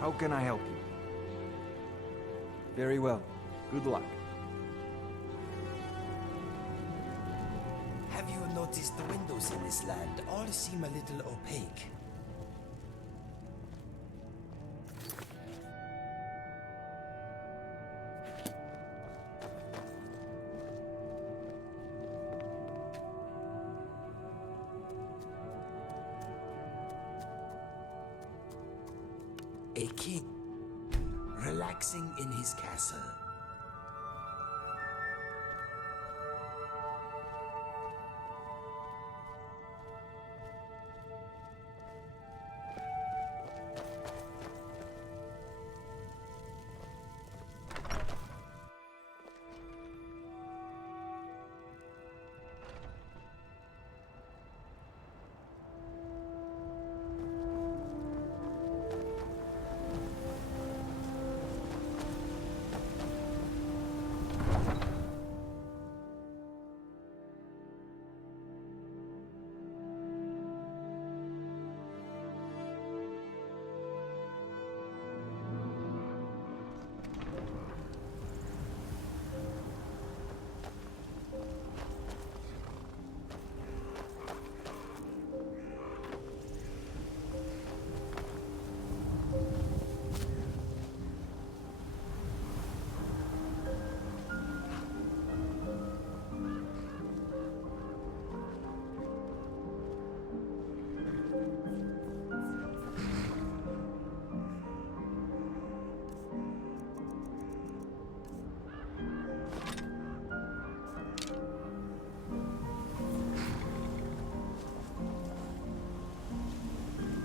How can I help you? Very well. Good luck. Have you noticed the windows in this land all seem a little opaque? A king, relaxing in his castle.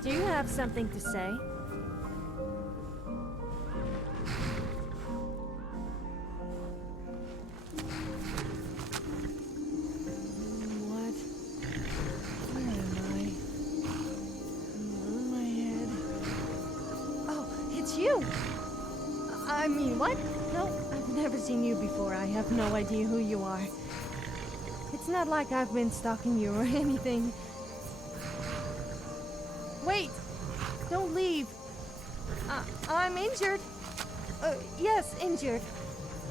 Do you have something to say? What? Where am I? My head. Oh, it's you! I mean, what? No, I've never seen you before. I have no idea who you are. It's not like I've been stalking you or anything. Wait! Don't leave! I'm injured! Yes, injured.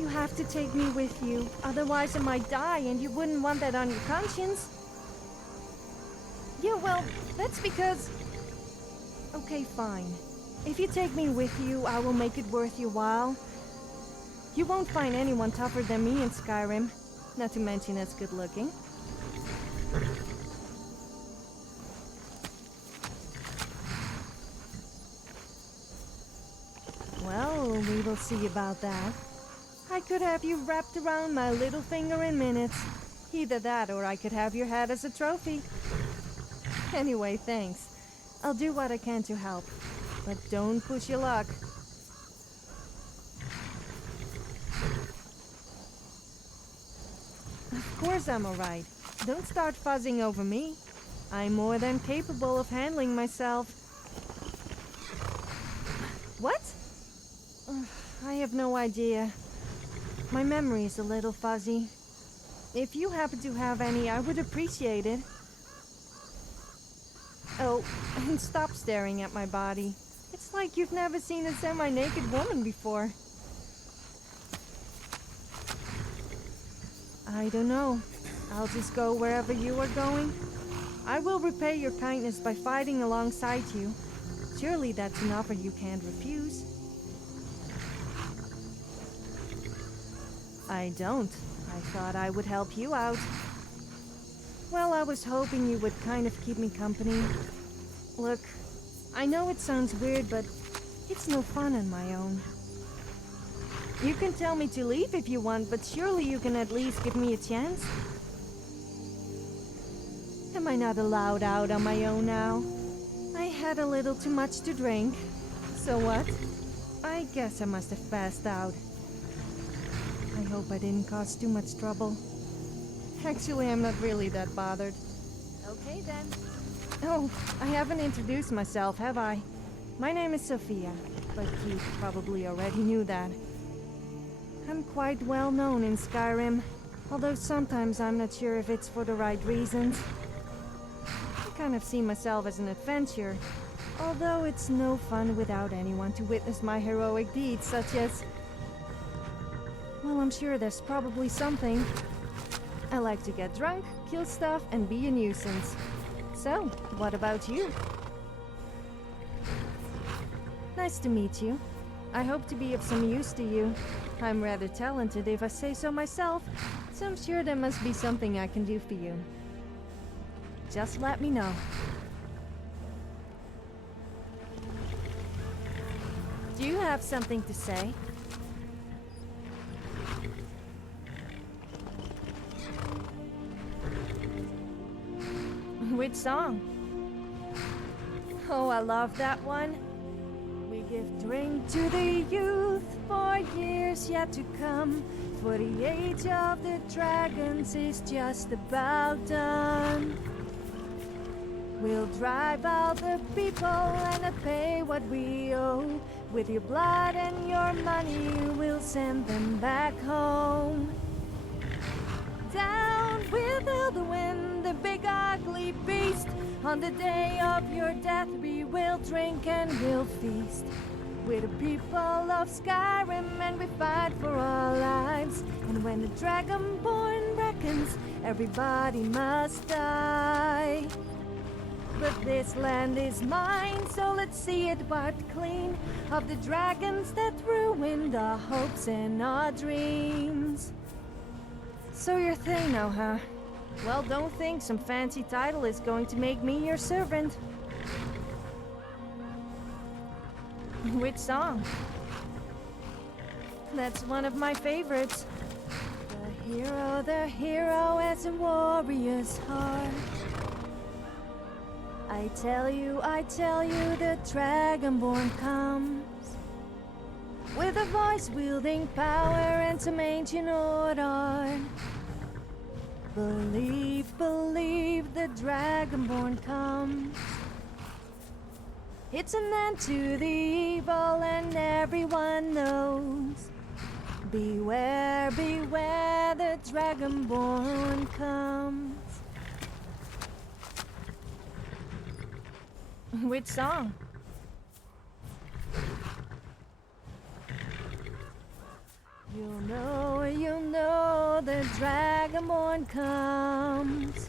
You have to take me with you, otherwise I might die and you wouldn't want that on your conscience. Yeah, well, that's because... Okay, fine. If you take me with you, I will make it worth your while. You won't find anyone tougher than me in Skyrim, not to mention as good looking. Well, we will see about that. I could have you wrapped around my little finger in minutes. Either that or I could have your head as a trophy. Anyway, thanks. I'll do what I can to help. But don't push your luck. Of course I'm alright. Don't start fuzzing over me. I'm more than capable of handling myself. What? I have no idea. My memory is a little fuzzy. If you happen to have any, I would appreciate it. Oh, and stop staring at my body. It's like you've never seen a semi-naked woman before. I don't know. I'll just go wherever you are going. I will repay your kindness by fighting alongside you. Surely that's an offer you can't refuse. I don't. I thought I would help you out. Well, I was hoping you would kind of keep me company. Look, I know it sounds weird, but it's no fun on my own. You can tell me to leave if you want, but surely you can at least give me a chance? Am I not allowed out on my own now? I had a little too much to drink. So what? I guess I must have passed out. I hope I didn't cause too much trouble. Actually, I'm not really that bothered. Okay then. Oh, I haven't introduced myself, have I? My name is Sophia, but you probably already knew that. I'm quite well known in Skyrim, although sometimes I'm not sure if it's for the right reasons. I kind of see myself as an adventurer, although it's no fun without anyone to witness my heroic deeds, such as... Well, I'm sure there's probably something. I like to get drunk, kill stuff, and be a nuisance. So, what about you? Nice to meet you. I hope to be of some use to you. I'm rather talented if I say so myself, so I'm sure there must be something I can do for you. Just let me know. Do you have something to say? Which song? Oh, I love that one. We give drink to the youth for years yet to come, for the age of the dragons is just about done. We'll drive out the people and not pay what we owe. With your blood and your money, we'll send them back home. Down with Elderwind, the big ugly beast. On the day of your death, we will drink and we'll feast. We're the people of Skyrim and we fight for our lives. And when the Dragonborn reckons, everybody must die. But this land is mine, so let's see it wiped clean of the dragons that ruined our hopes and our dreams. So you're Thano, huh? Well, don't think some fancy title is going to make me your servant. Which song? That's one of my favorites. The hero has a warrior's heart. I tell you, the Dragonborn comes with a voice wielding power and some ancient order. Believe, the Dragonborn comes. It's an end to the evil and everyone knows. Beware, the Dragonborn comes. Which song? You'll know the Dragonborn comes.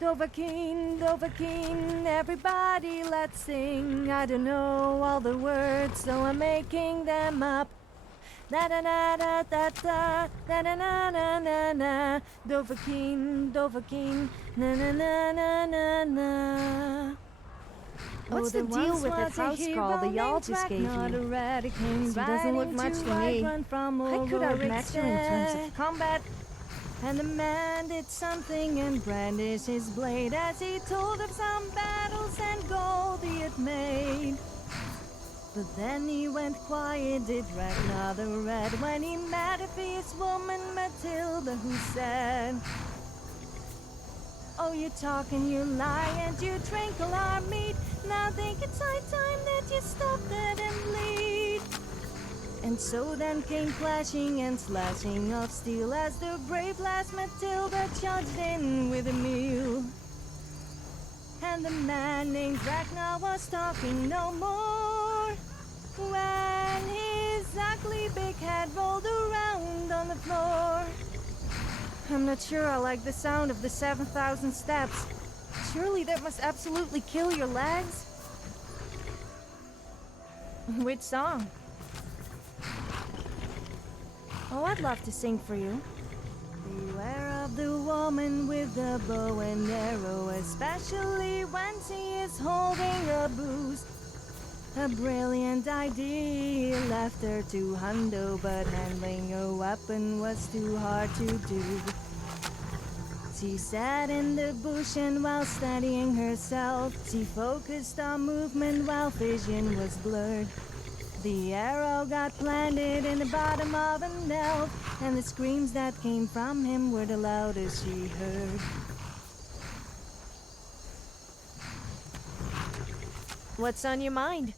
Dovahkiin, everybody let's sing. I don't know all the words, so I'm making them up. Da da da da da da da da na na na na. Dovahkiin, na na na na na na. What's the deal with that house crawl the y'all just gave you? He doesn't look much to me. I could outmatch you in terms of combat. And the man did something and brandished his blade as he told of some battles and gold he had made. But then he went quiet, did Ragnar the Red, when he met a fierce woman, Matilda, who said, "Oh, you talk and you lie and you drink all our meat. Now think it's high time that you stop that and bleed." And so then came clashing and slashing of steel as the brave lass Matilda charged in with a meal. And the man named Ragnar was talking no more when his ugly big head rolled around on the floor. I'm not sure I like the sound of the 7,000 steps. Surely that must absolutely kill your legs? Which song? Oh, I'd love to sing for you. Beware of the woman with the bow and arrow, especially when she is holding a booze. A brilliant idea left her to handle, but handling a weapon was too hard to do. She sat in the bush and while studying herself, she focused on movement while vision was blurred. The arrow got planted in the bottom of an elf, and the screams that came from him were the loudest she heard. What's on your mind?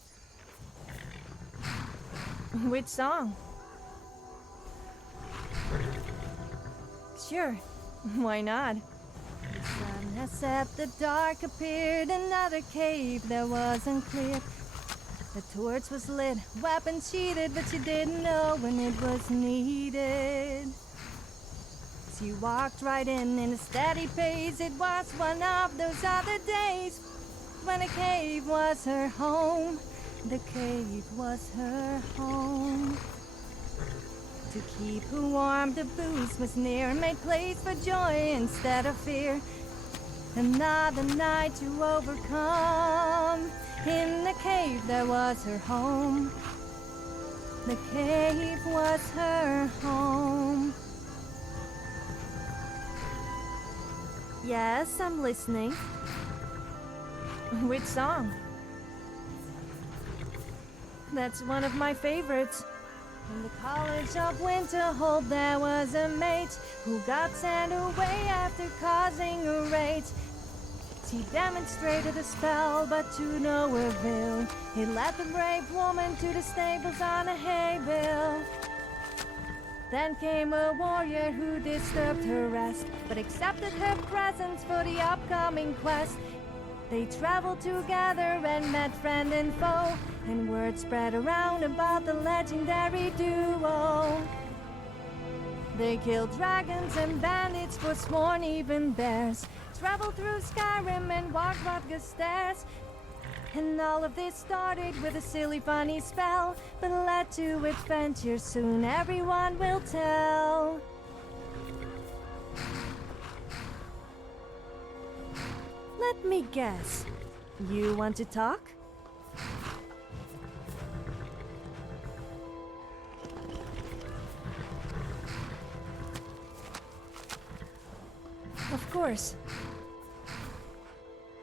Which song? Sure, why not? The sun had set, the dark appeared, another cave that wasn't clear. The torch was lit, weapon sheatheded, but she didn't know when it was needed. She walked right in a steady pace. It was one of those other days when a cave was her home. The cave was her home. To keep her warm, the booze was near and made place for joy instead of fear. Another night to overcome. In the cave that was her home. The cave was her home. Yes, I'm listening. Which song? That's one of my favorites. In the College of Winterhold there was a mate who got sent away after causing a rage. She demonstrated a spell, but to no avail. It led the brave woman to the stables on a hay bale. Then came a warrior who disturbed her rest, but accepted her presence for the upcoming quest. They traveled together and met friend and foe, and word spread around about the legendary duo. They killed dragons and bandits, forsworn even bears, traveled through Skyrim and walked Rodga's stairs. And all of this started with a silly funny spell, but led to adventure soon everyone will tell. Let me guess. You want to talk? Of course.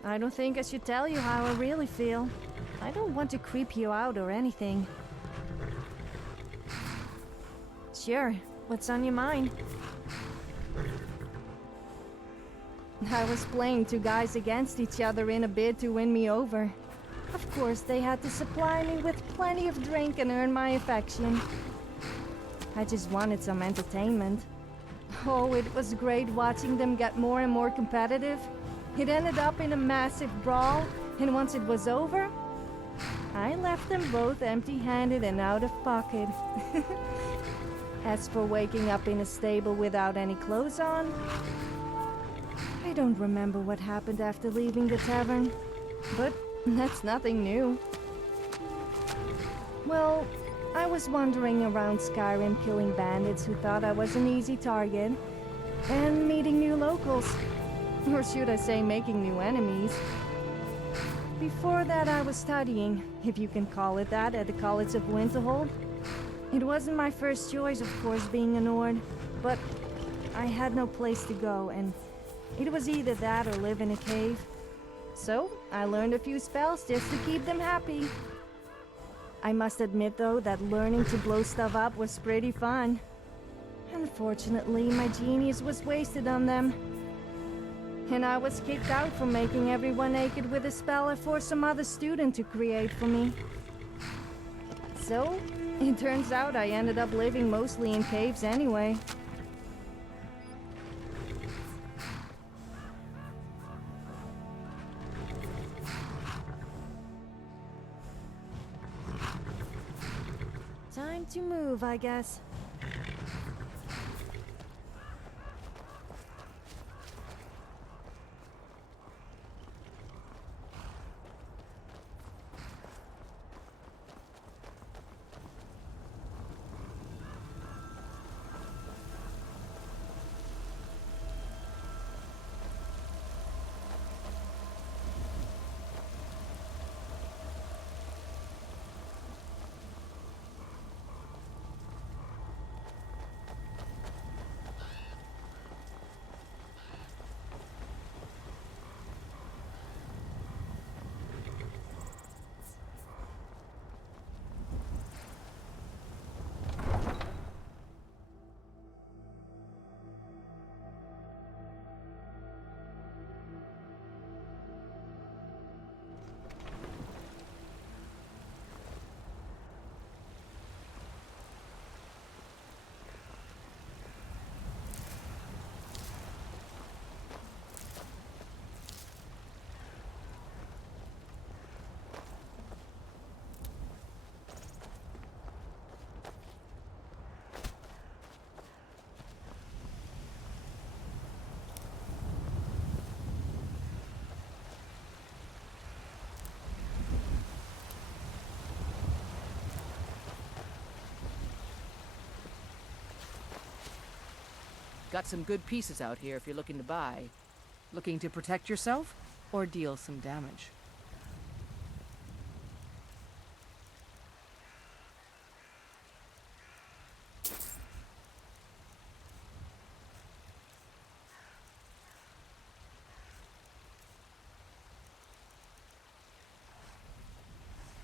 I don't think I should tell you how I really feel. I don't want to creep you out or anything. Sure, what's on your mind? I was playing two guys against each other in a bid to win me over. Of course, they had to supply me with plenty of drink and earn my affection. I just wanted some entertainment. Oh, it was great watching them get more and more competitive. It ended up in a massive brawl, and once it was over, I left them both empty-handed and out of pocket. As for waking up in a stable without any clothes on, I don't remember what happened after leaving the tavern, but that's nothing new. Well, I was wandering around Skyrim killing bandits who thought I was an easy target, and meeting new locals. Or should I say making new enemies. Before that I was studying, if you can call it that, at the College of Winterhold. It wasn't my first choice, of course, being a Nord, but I had no place to go, and it was either that or live in a cave. So, I learned a few spells just to keep them happy. I must admit, though, that learning to blow stuff up was pretty fun. Unfortunately, my genius was wasted on them. And I was kicked out for making everyone naked with a spell I forced some other student to create for me. So, it turns out I ended up living mostly in caves anyway. Time to move, I guess. got some good pieces out here if you're looking to buy. Looking to protect yourself or deal some damage?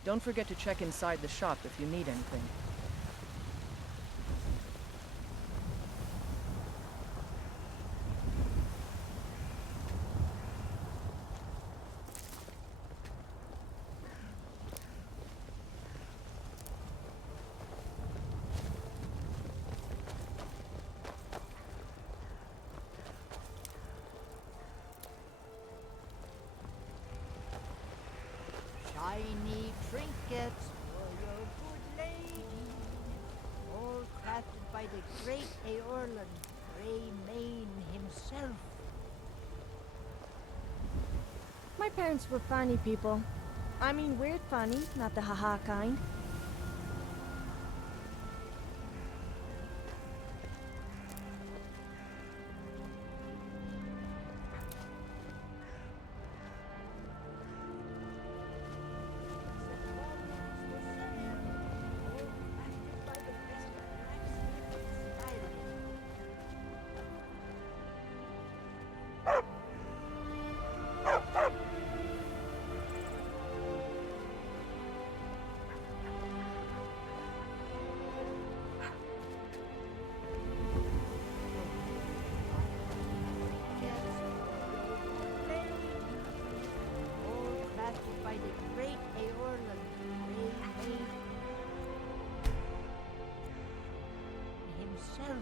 Don't forget to check inside the shop if you need anything. Shiny trinkets for your good lady, all crafted by the great Eorlan, Greymane himself. My parents were funny people. I mean weird funny, not the haha kind. By the great Eorlan, Greymane himself.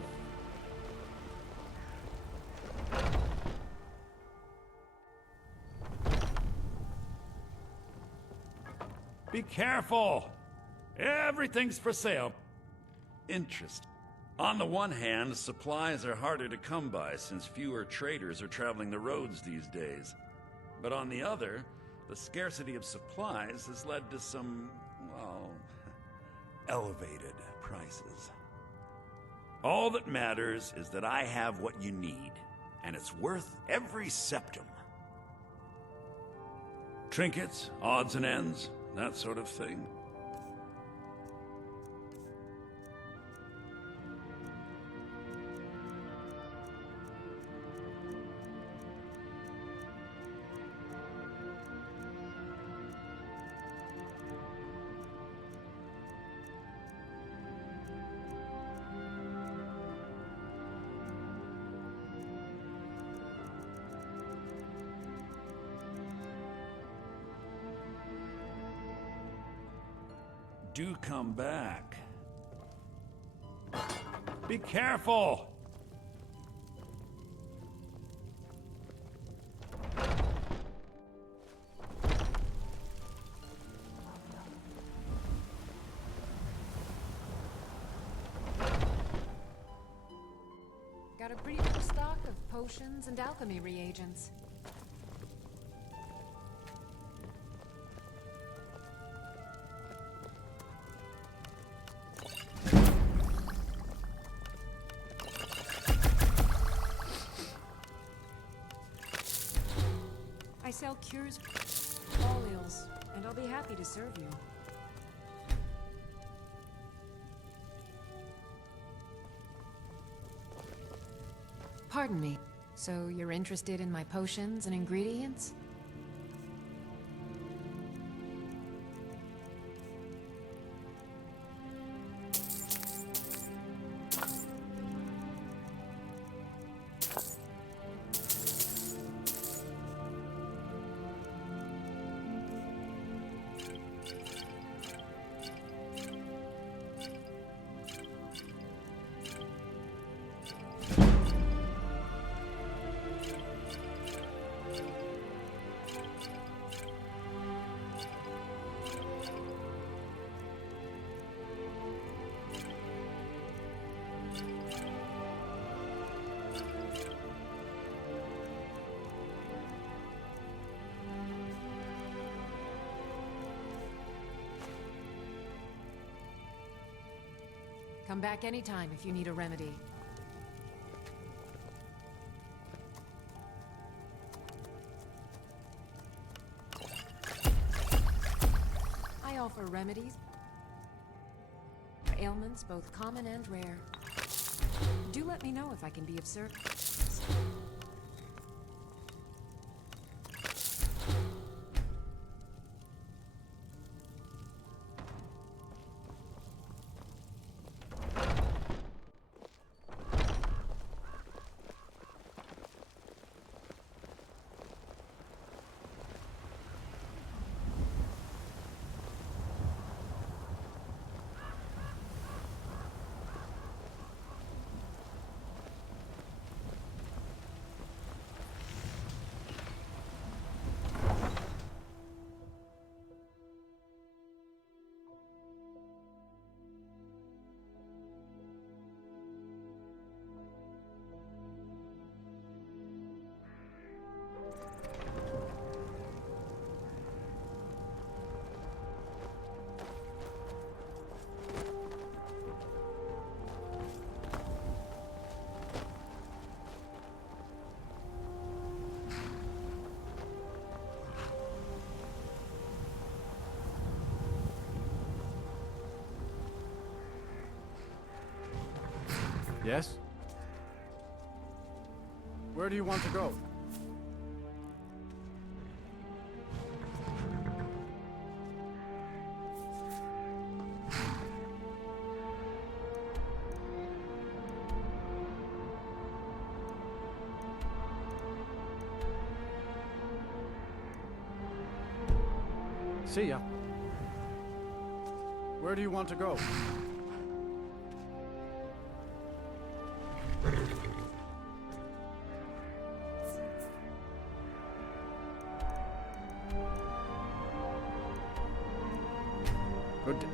Be careful! Everything's for sale. Interesting. On the one hand, supplies are harder to come by since fewer traders are traveling the roads these days. But on the other, the scarcity of supplies has led to some, well, elevated prices. All that matters is that I have what you need, and it's worth every septum. Trinkets, odds and ends, that sort of thing. Do come back. Be careful! Got a pretty full stock of potions and alchemy reagents. I sell cures for all ills, and I'll be happy to serve you. Pardon me. So you're interested in my potions and ingredients? Come back anytime if you need a remedy. offer remedies for ailments both common and rare. Do let me know if I can be of service. Yes? Where do you want to go? See ya. Where do you want to go? Good day.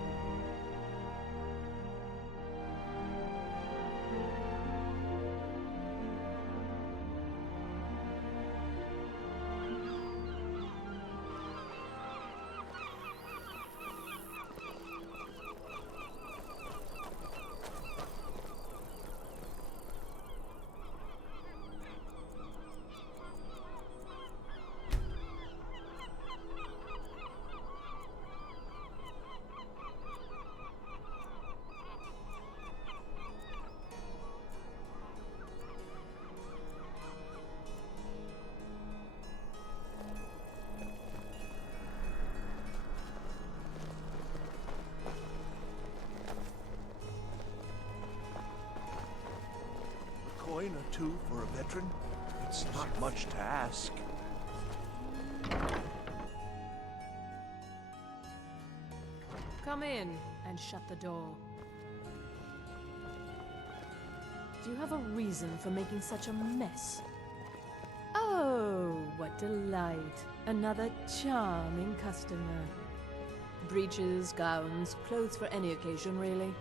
Coin or two for a veteran? It's not much to ask. Come in and shut the door. Do you have a reason for making such a mess? Oh, what delight. Another charming customer. Breeches, gowns, clothes for any occasion, really.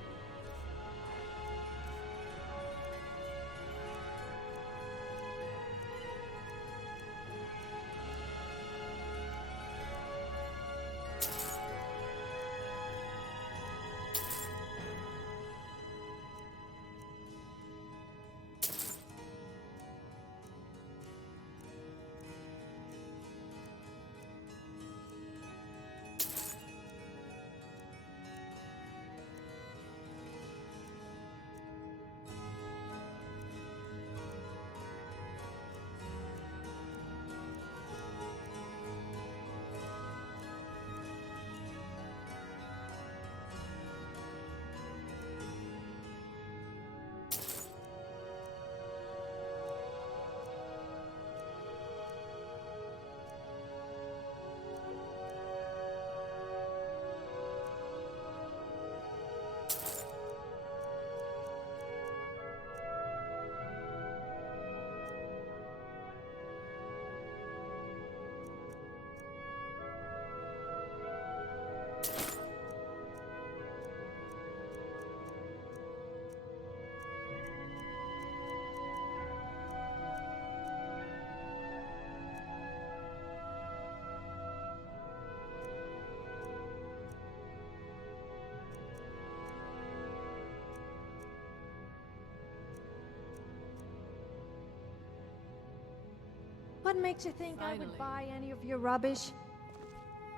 What makes you think I would Finally. buy any of your rubbish?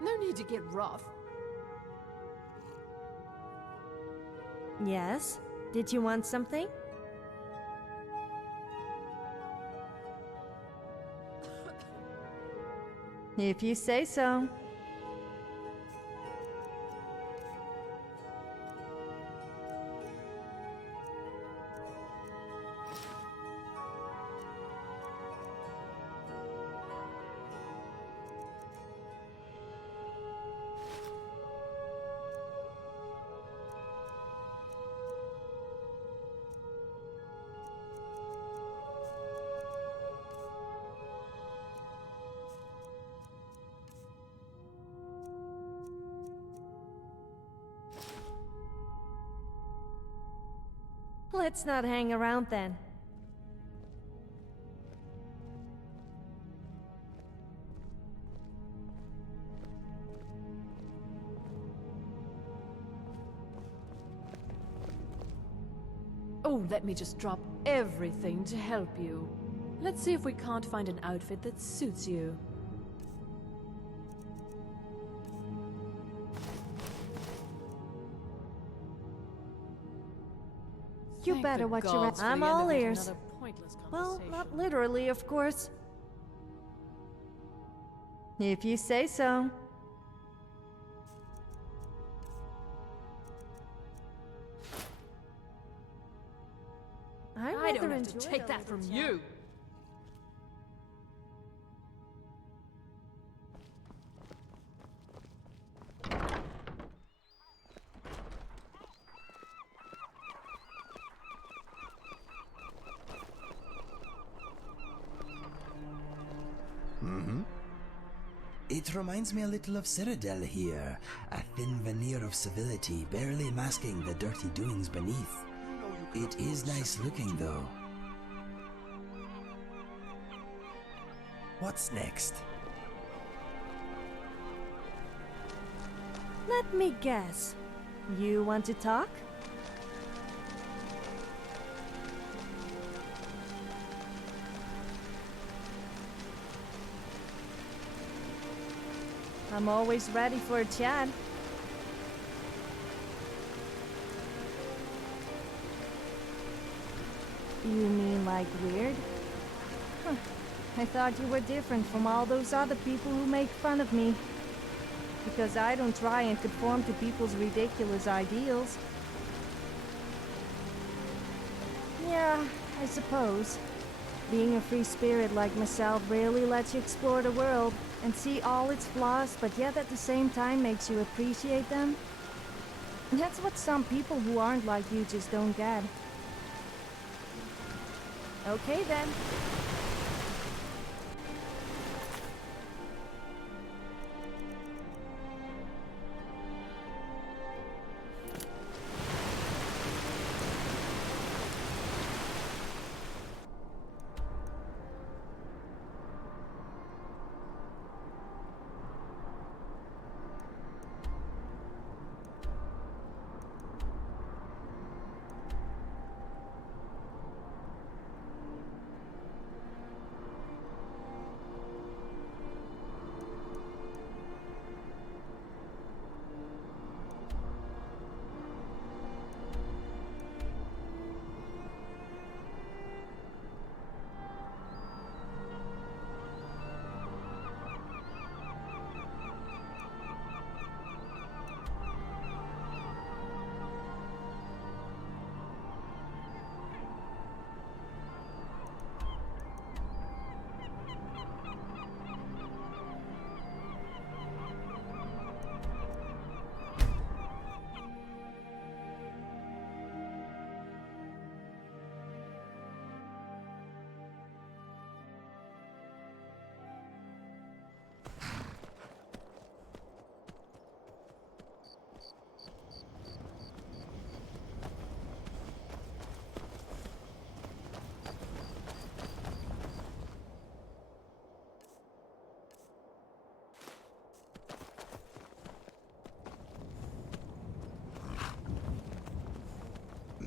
No need to get rough. Yes? Did you want something? If you say so. Let's not hang around then. Oh, let me just drop everything to help you. Let's see if we can't find an outfit that suits you. You Thank better the watch your... gods for I'm the end all of yet ears. another pointless Well, conversation. not literally, of course. If you say so. I don't have to take that from you. It reminds me a little of Citadel here. A thin veneer of civility, barely masking the dirty doings beneath. It is nice looking, though. What's next? Let me guess. You want to talk? I'm always ready for a chat. You mean like weird? Huh. I thought you were different from all those other people who make fun of me. Because I don't try and conform to people's ridiculous ideals. Yeah, I suppose. Being a free spirit like myself really lets you explore the world and see all its flaws, but yet at the same time makes you appreciate them. That's what some people who aren't like you just don't get. Okay then.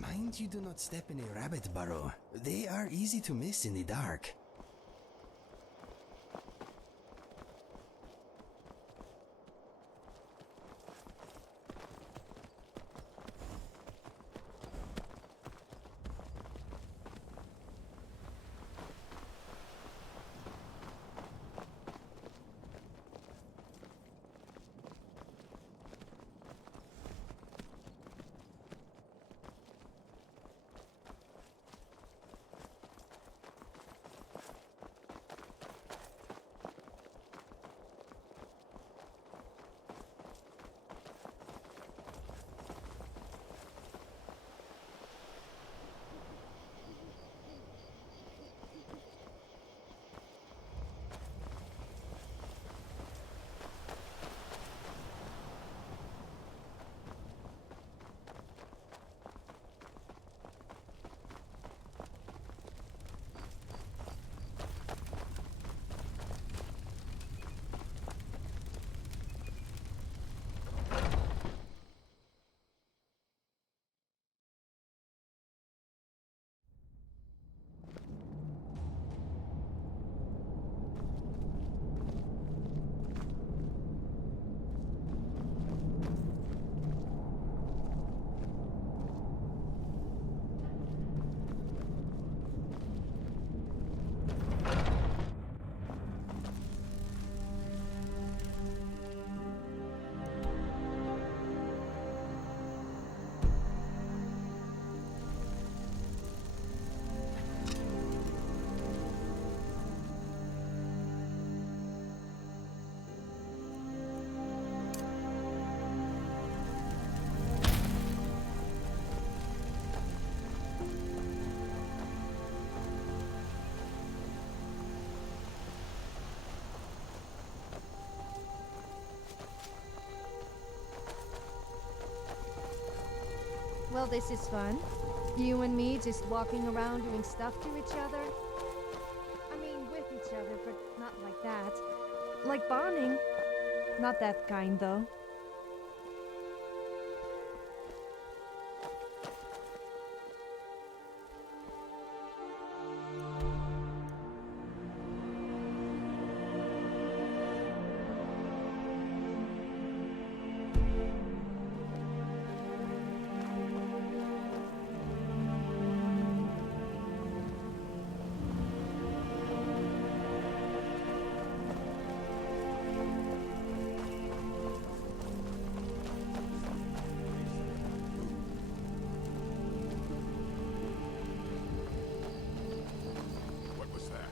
Mind you do not step in a rabbit burrow. They are easy to miss in the dark. Well, this is fun. You and me just walking around doing stuff to each other. I mean, with each other, but not like that. Like bonding. Not that kind, though. What was that?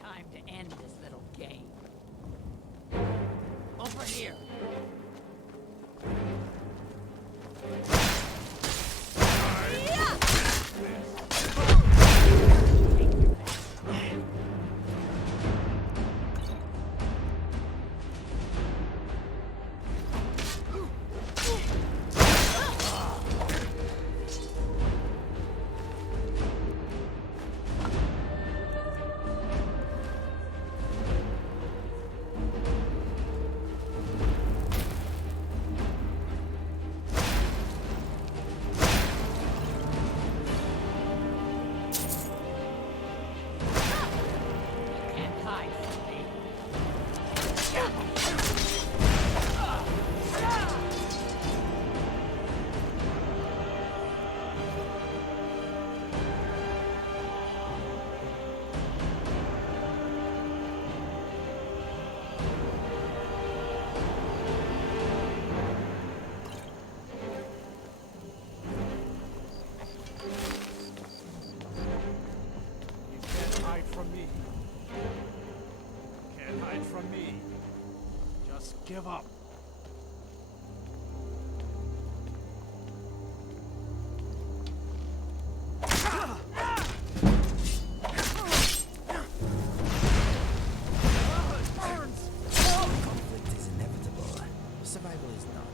Time to end this little game. Over here. Give up. Conflict is inevitable. Survival is not.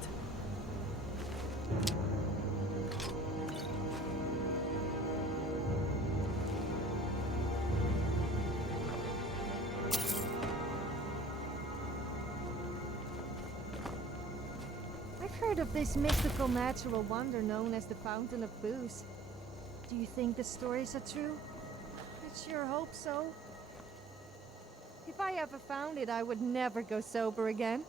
I've heard of this mystical natural wonder known as the Fountain of Booze. Do you think the stories are true? I sure hope so. If I ever found it, I would never go sober again.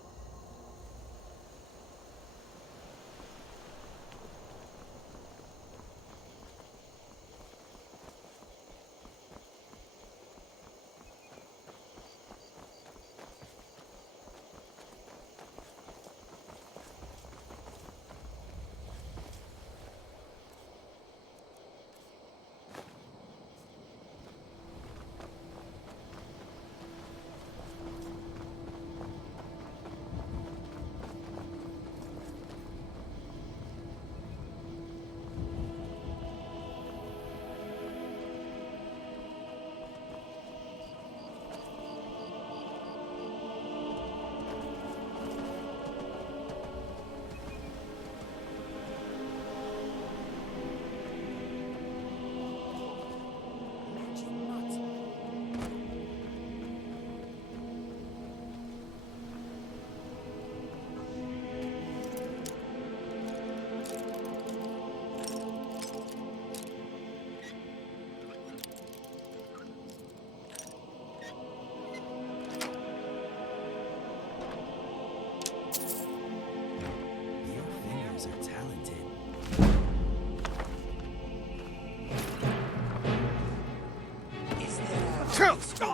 You're nothing.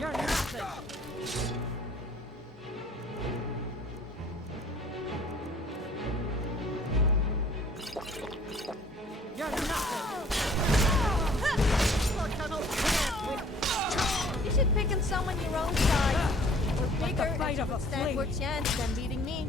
You're nothing. You should pick on someone your own size. Or bigger, the bite and you of a would stand flea. more chance than beating me.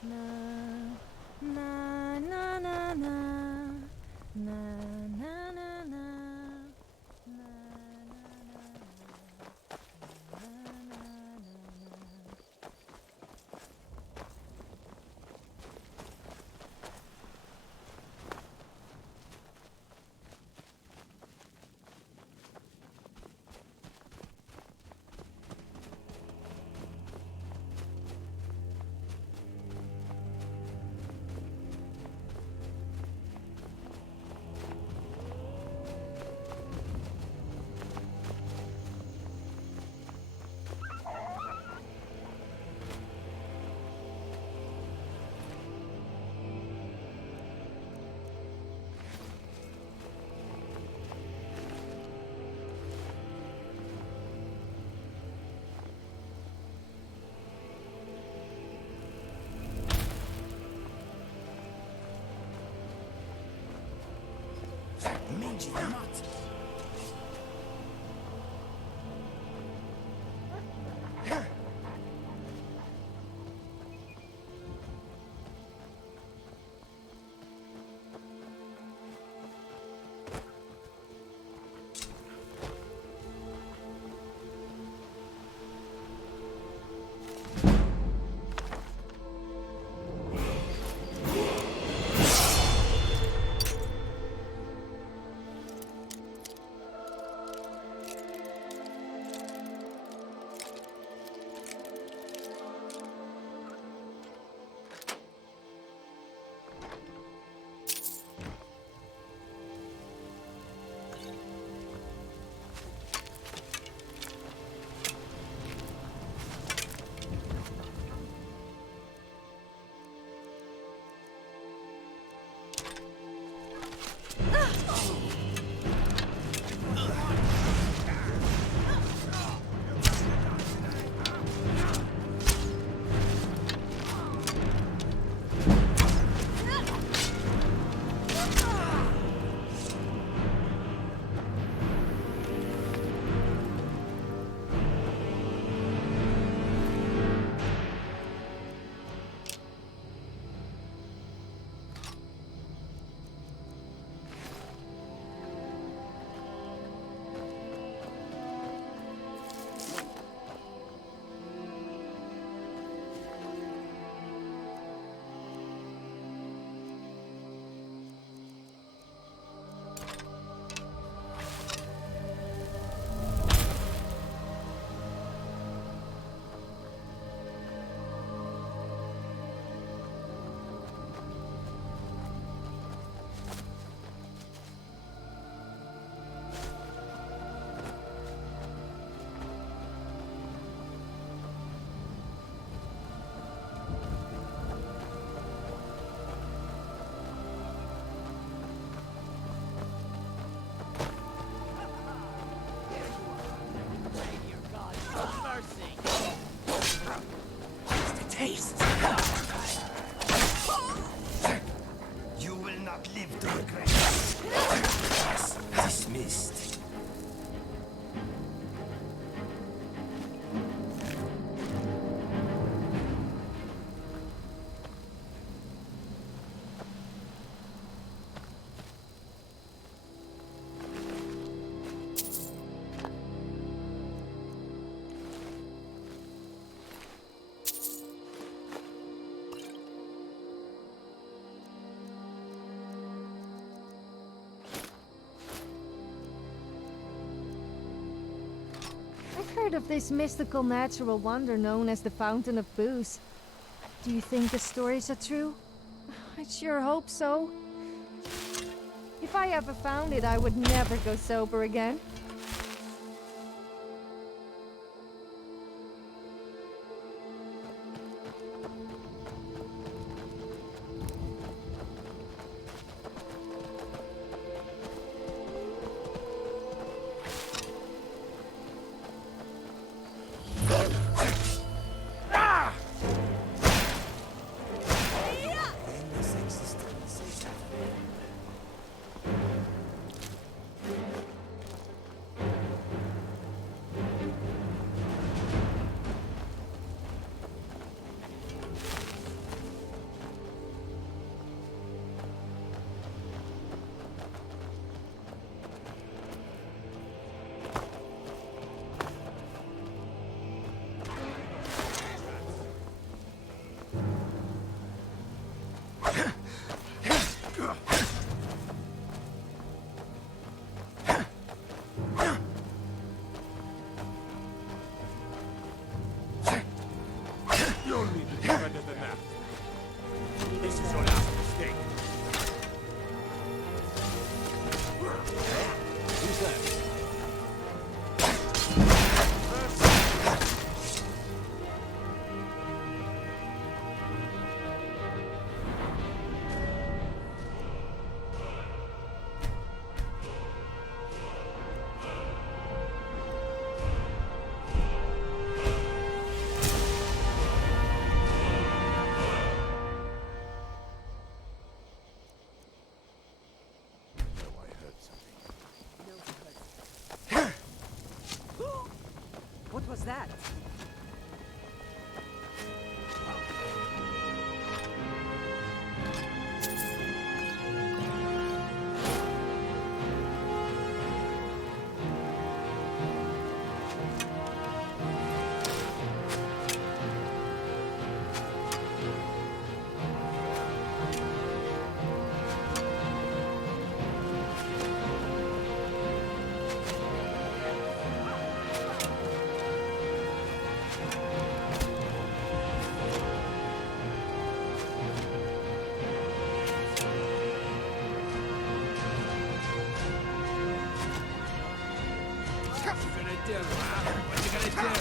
Na na na na na na na na na Mangy nut. heard of this mystical natural wonder known as the Fountain of Booze. Do you think the stories are true? I sure hope so. If I ever found it, I would never go sober again. You'll need to do better than that. This is your last mistake. Who's that? What was that? What you gonna do?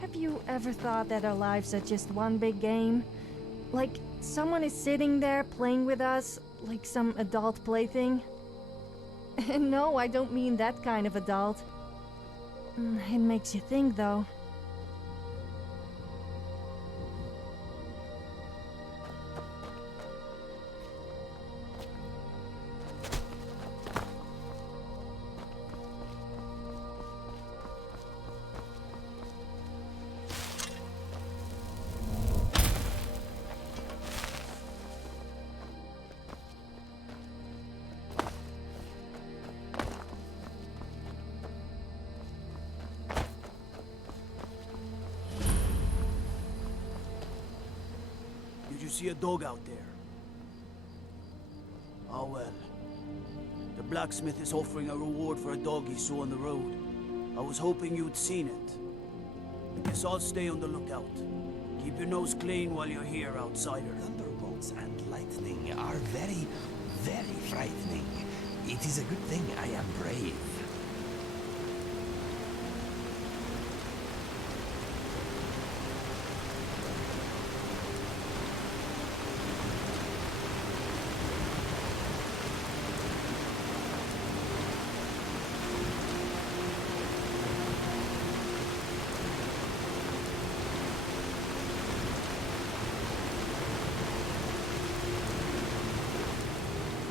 Have you ever thought that our lives are just one big game? Like, someone is sitting there playing with us, like some adult plaything? And no, I don't mean that kind of adult. It makes you think, though. Did you see a dog out there? Oh well. The blacksmith is offering a reward for a dog he saw on the road. I was hoping you'd seen it. Guess I'll stay on the lookout. Keep your nose clean while you're here, outsider. Thunderbolts and lightning are very, very frightening. It is a good thing I am brave.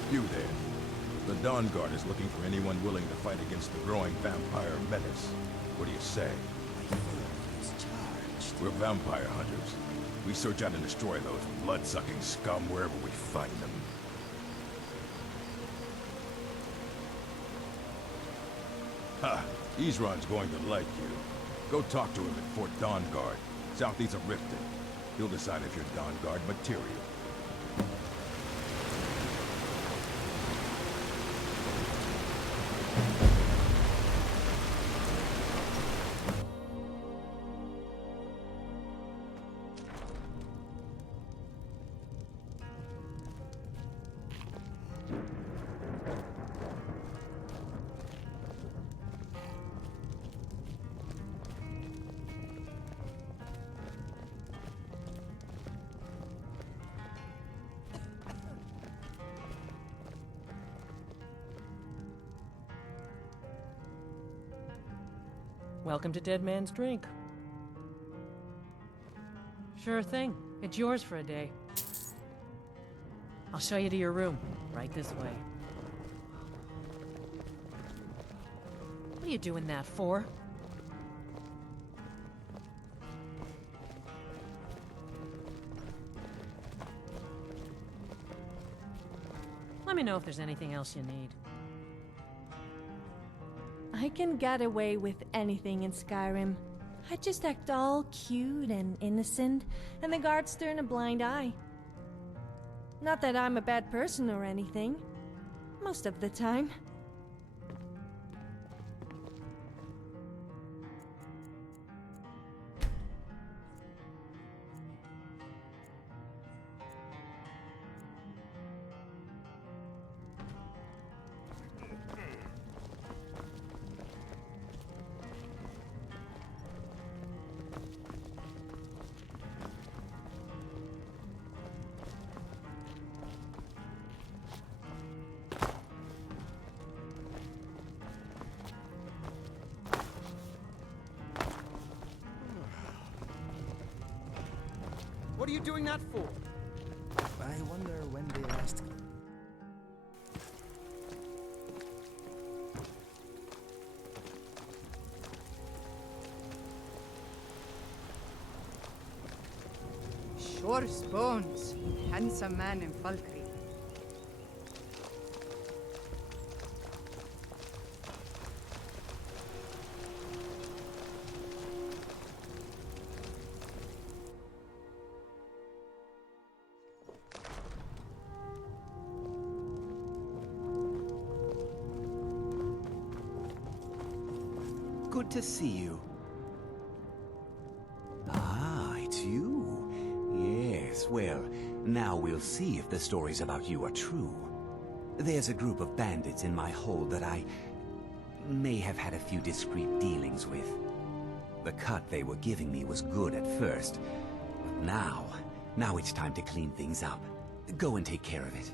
You there. The Dawn Guard is looking for anyone willing to fight against the growing vampire menace. What do you say? My field is charged. We're vampire hunters. We search out and destroy those blood-sucking scum wherever we find them. Ha! Isran's going to like you. Go talk to him at Fort Dawn Guard, southeast of Riften. He'll decide if you're Dawn Guard material. Welcome to Dead Man's Drink. Sure thing. It's yours for a day. I'll show you to your room. Right this way. What are you doing that for? Let me know if there's anything else you need. I can get away with anything in Skyrim. I just act all cute and innocent, and the guards turn a blind eye. Not that I'm a bad person or anything. Most of the time. What are you doing that for? I wonder when they last... Shor's bones, handsome man in Falkreath. Good to see you. Ah, it's you. Yes, well, now we'll see if the stories about you are true. There's a group of bandits in my hold that I may have had a few discreet dealings with. The cut they were giving me was good at first, but now it's time to clean things up. Go and take care of it.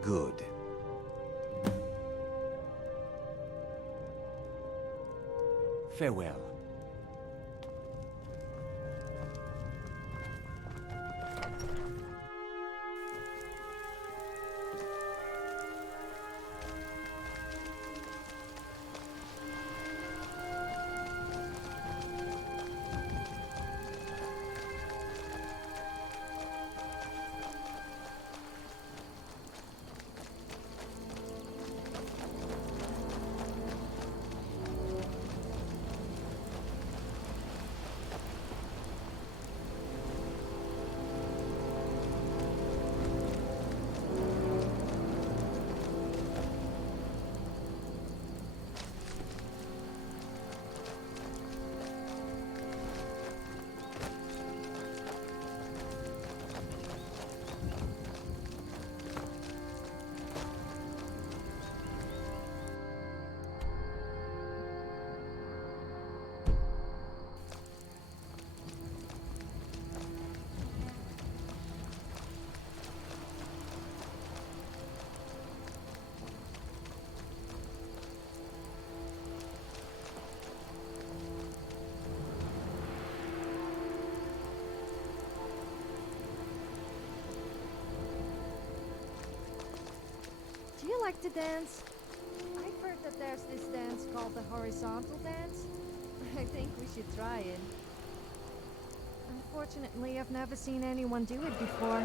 Good. Farewell. to dance? I've heard that there's this dance called the horizontal dance. I think we should try it. Unfortunately, I've never seen anyone do it before.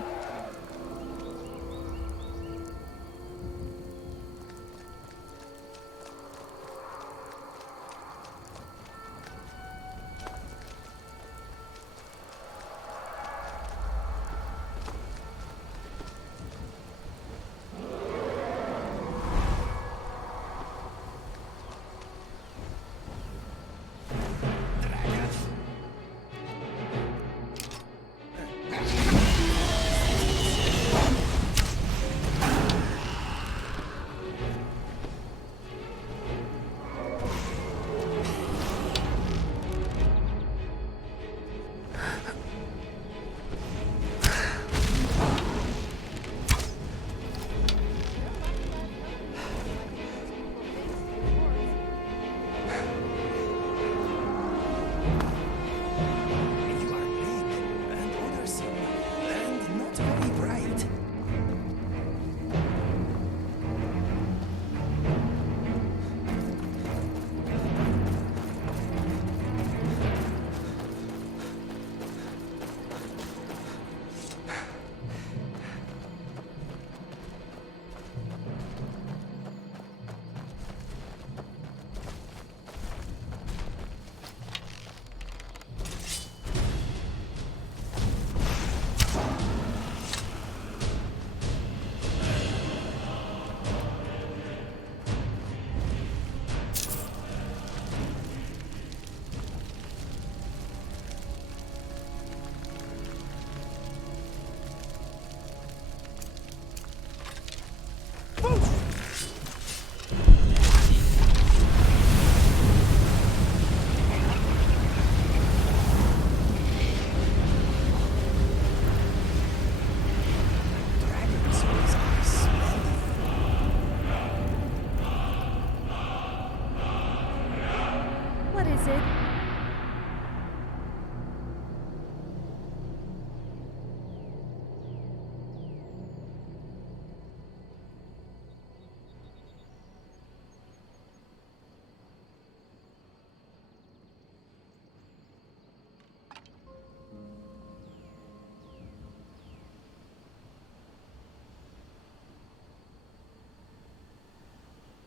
What is it?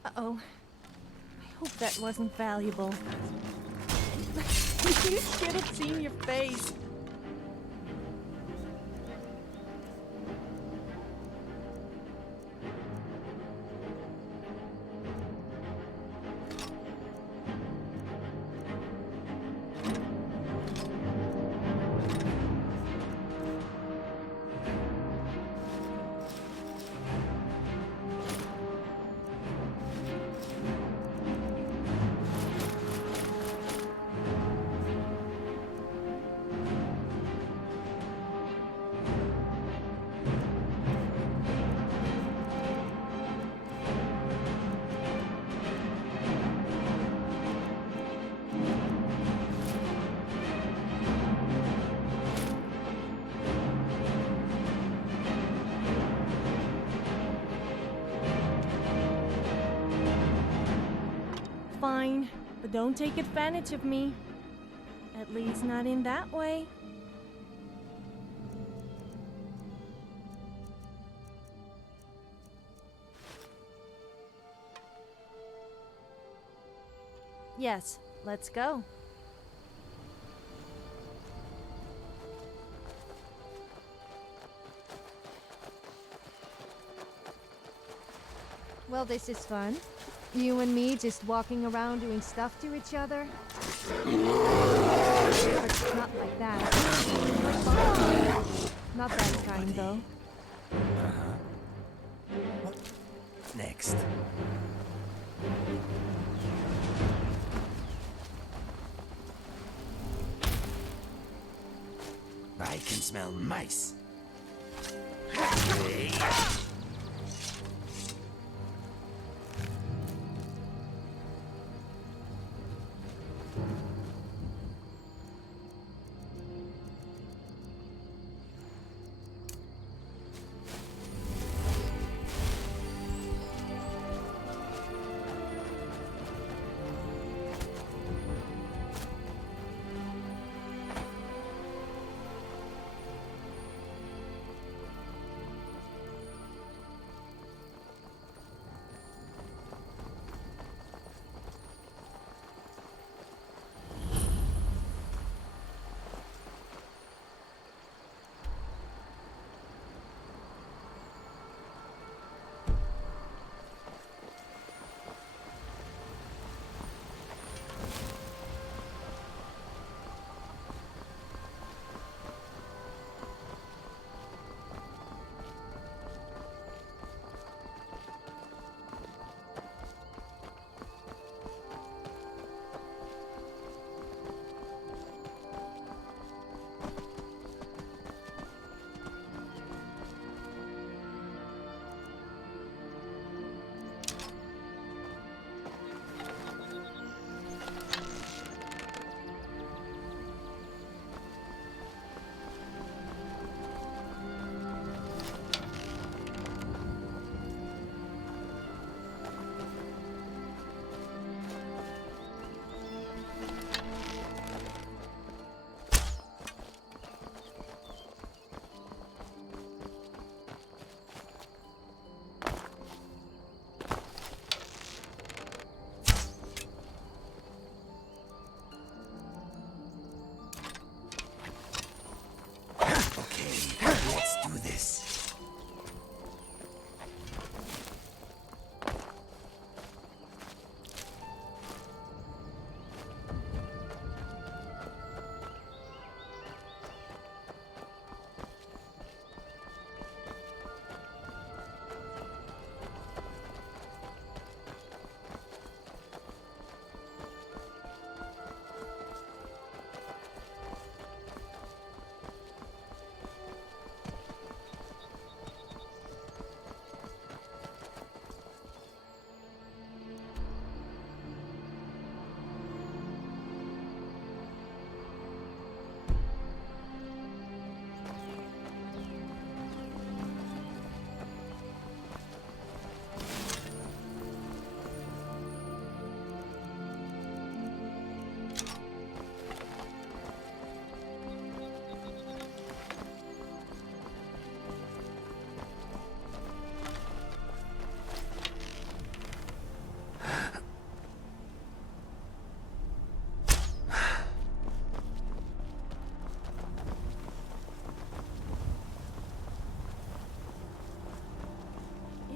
Uh-oh. I hope that wasn't valuable. You should have seen your face. Fine, but don't take advantage of me. At least not in that way. Yes, let's go. Well, this is fun. You and me just walking around doing stuff to each other. But not like that. Not that kind, though. What next? I can smell mice.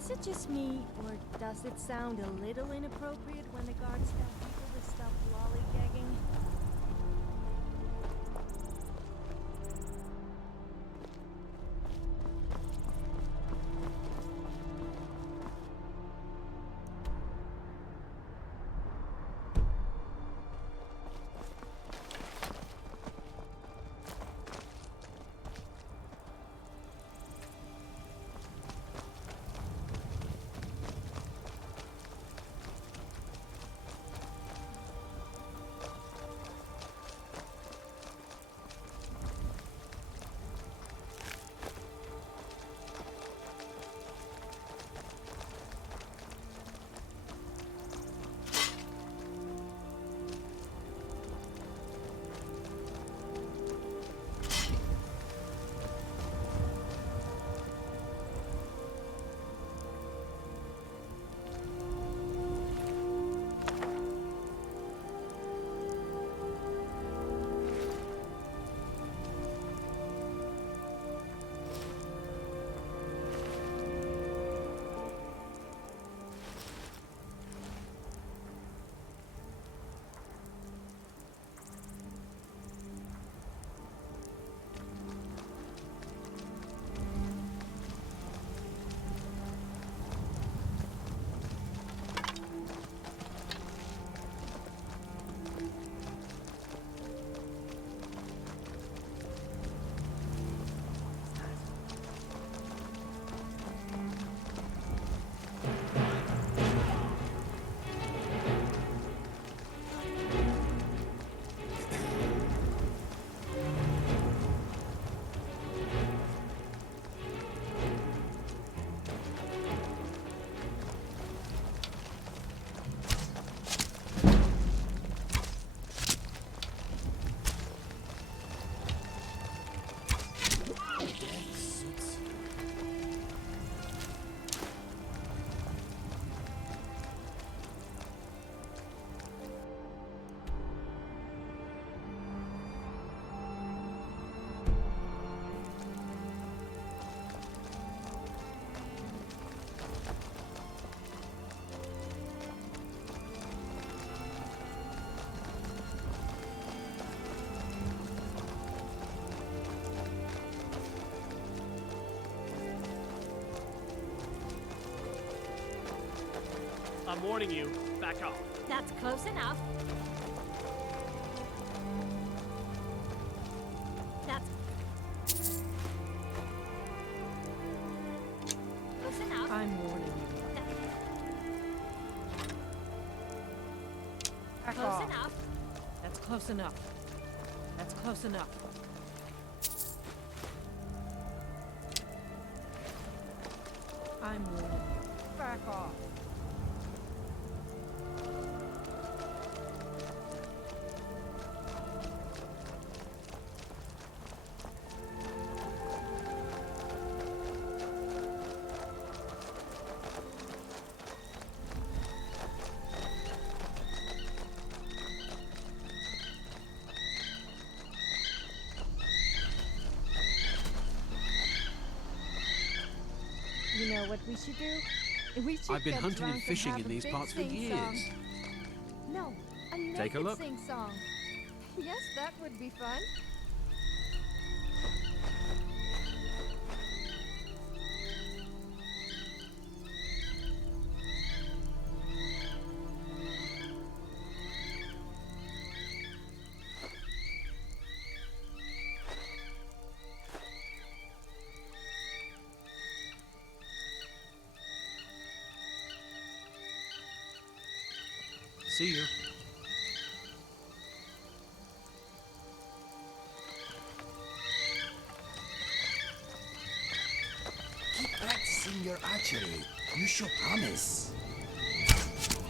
Is it just me, or does it sound a little inappropriate when the guards tell people to stop lollygagging? I'm warning you. Back off. That's close enough. That's close enough. I'm warning you. Back Close off. enough. That's close enough. That's close enough. I'm warning you. Back off. You know what we should do? We should I've been get hunting and drunk fishing have in a these big parts for sing-song. years. No, a naked Take a look. sing-song. Yes, that would be fun. See you. Keep practicing your archery. You show promise.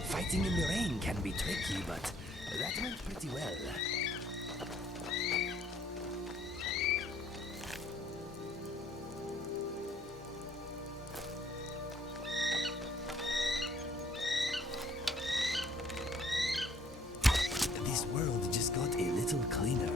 Fighting in the rain can be tricky, but that went pretty well. This world just got a little cleaner.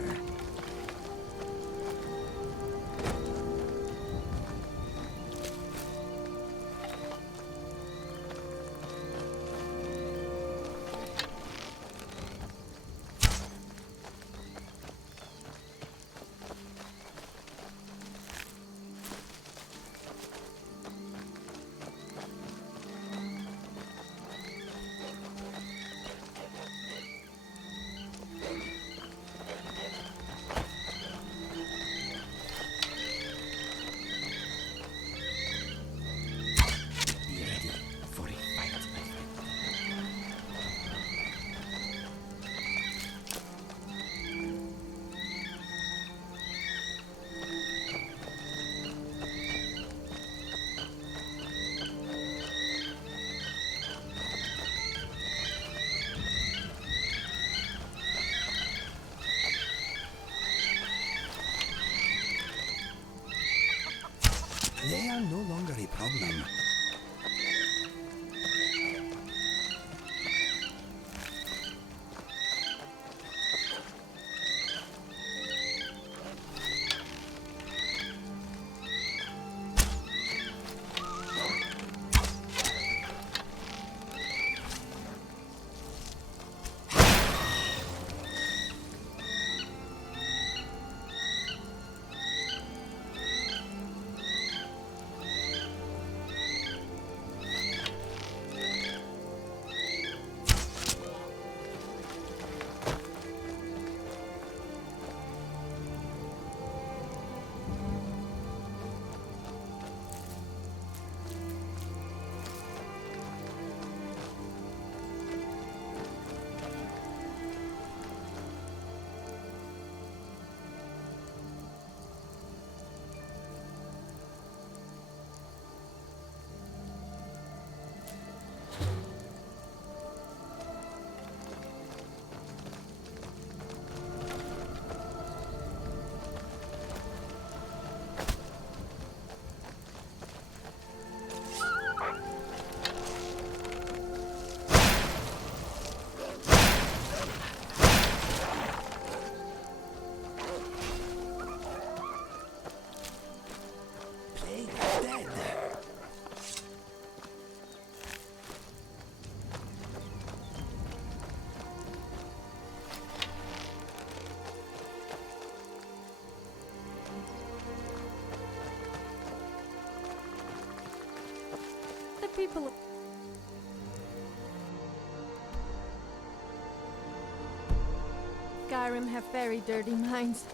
Skyrim have very dirty minds.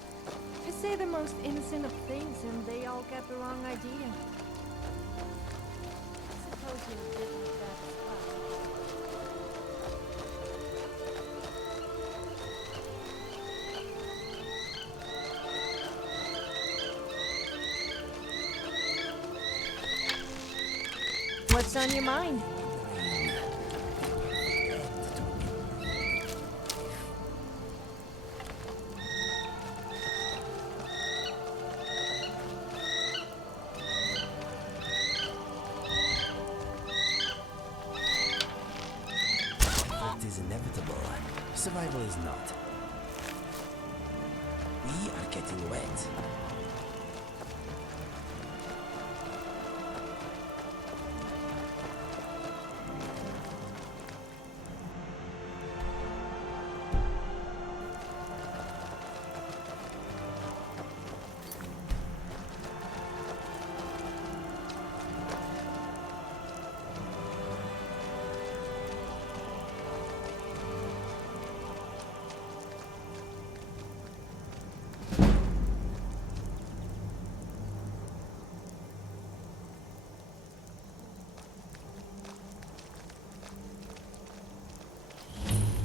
I say the most innocent of things and they all get the wrong idea. I suppose you did like that as well. What's on your mind? It is inevitable. Survival is not. We are getting wet.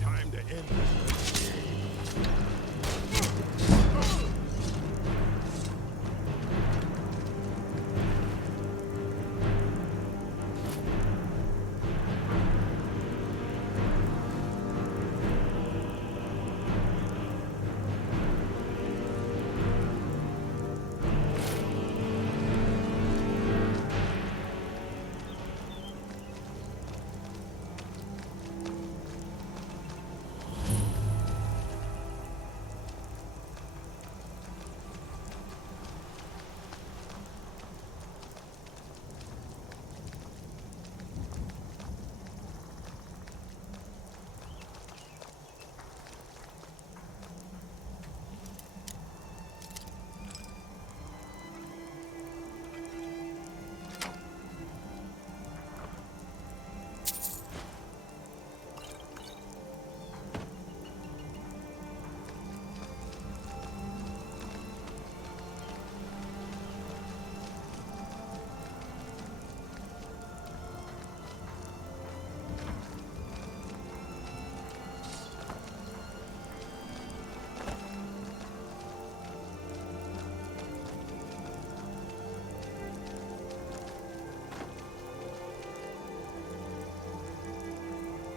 Time to end this.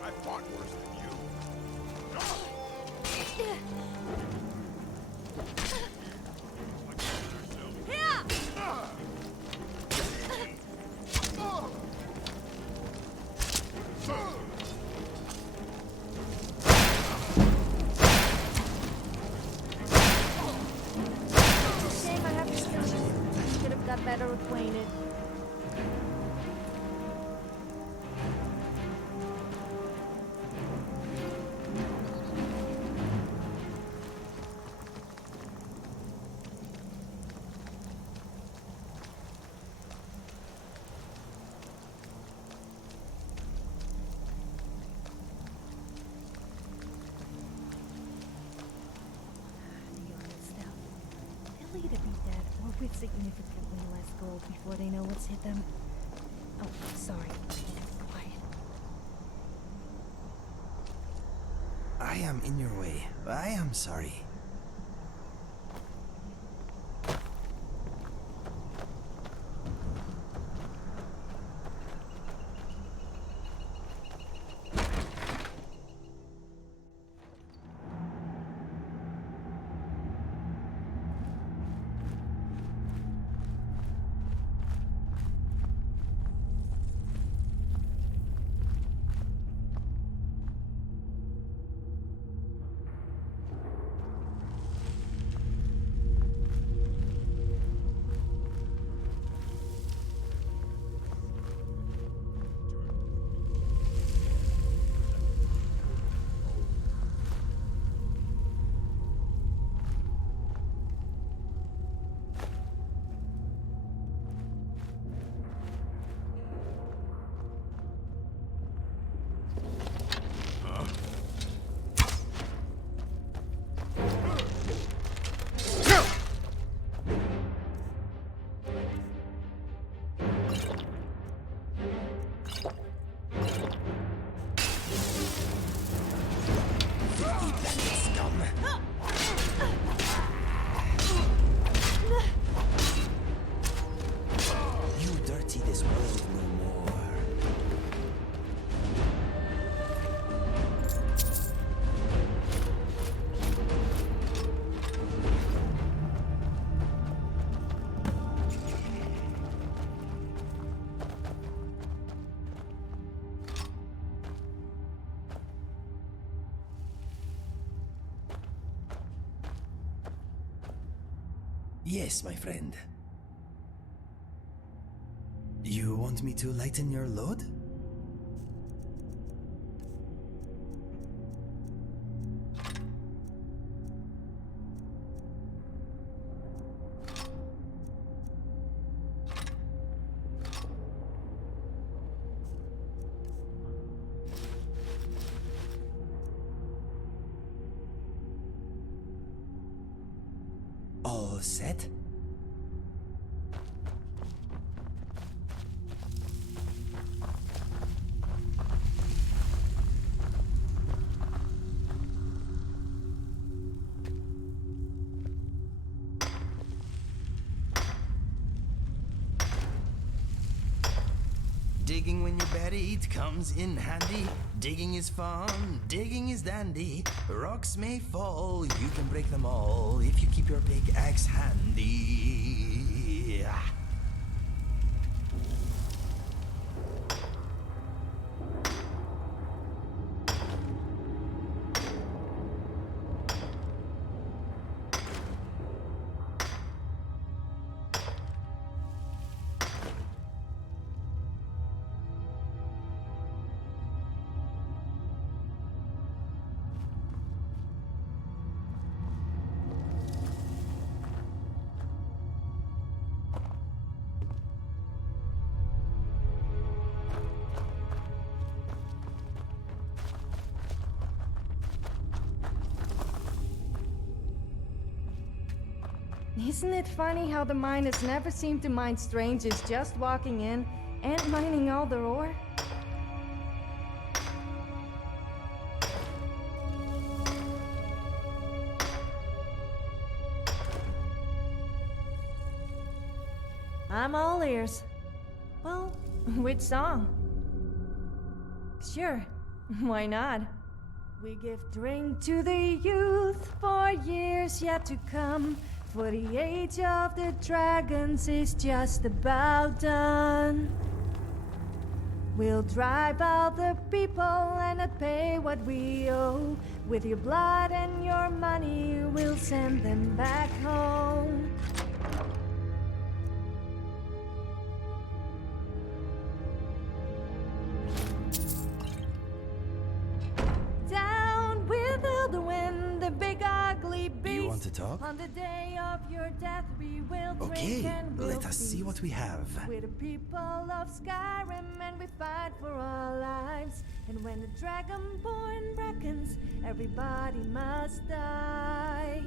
I fought worse than you. Shame I have to kill you. I should have got better acquainted. They'll either be dead or with significantly less gold before they know what's hit them. Oh, sorry. Quiet. I am in your way. I am sorry. Yes, my friend. You want me to lighten your load? All set? Digging when you're buried comes in handy. Digging is fun, digging is dandy. Rocks may fall, you can break them all if you keep your pickaxe handy. Isn't it funny how the miners never seem to mind strangers just walking in and mining all their ore? I'm all ears. Well, which song? Sure, why not? We give drink to the youth for years yet to come. For the age of the dragons is just about done. We'll drive out the people and not pay what we owe. With your blood and your money, we'll send them back home. Down with all the wind, the big ugly beast. You want to talk? On the day of your death, we will drink Okay, and we'll let us see feast. what we have. We're the people of Skyrim and we fight for our lives. And when the Dragonborn reckons, everybody must die.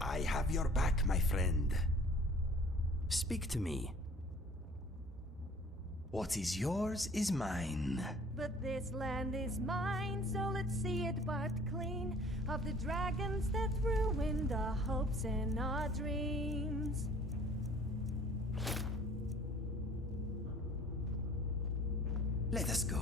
I have your back, my friend. Speak to me. What is yours is mine. But this land is mine, so let's see it wiped clean of the dragons that ruined our hopes and our dreams. Let us go.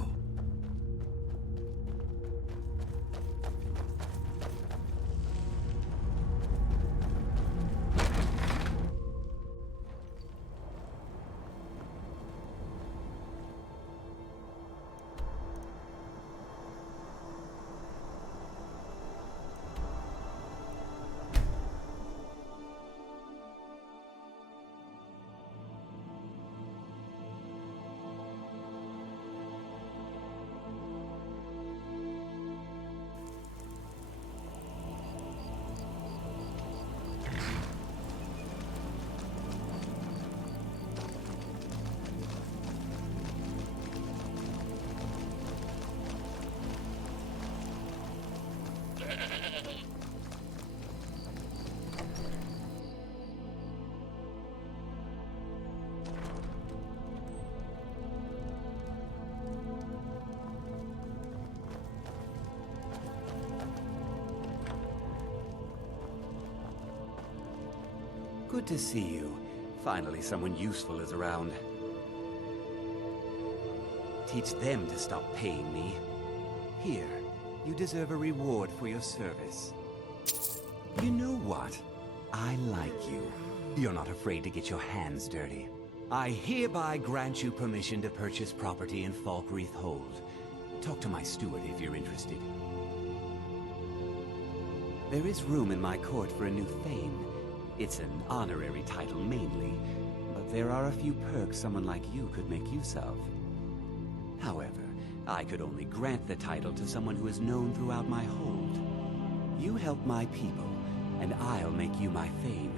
Good to see you. Finally, someone useful is around. Teach them to stop paying me. Here, you deserve a reward for your service. You know what? I like you. You're not afraid to get your hands dirty. I hereby grant you permission to purchase property in Falkreath Hold. Talk to my steward if you're interested. There is room in my court for a new Thane. It's an honorary title mainly, but there are a few perks someone like you could make use of. However, I could only grant the title to someone who is known throughout my hold. You help my people, and I'll make you my Thane.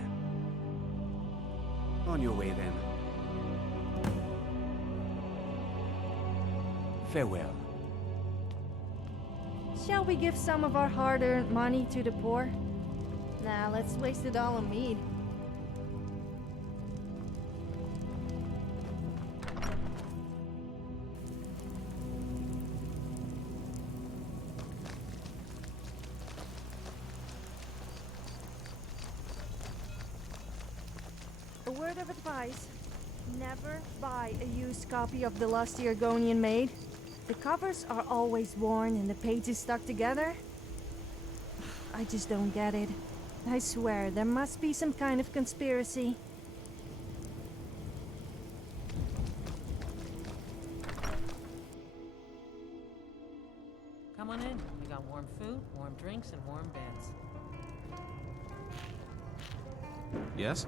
On your way, then. Farewell. Shall we give some of our hard-earned money to the poor? Nah, let's waste it all on mead. A word of advice. Never buy a used copy of The Lusty Argonian Maid. The covers are always worn and the pages stuck together. I just don't get it. I swear, there must be some kind of conspiracy. Come on in. We got warm food, warm drinks, and warm beds. Yes?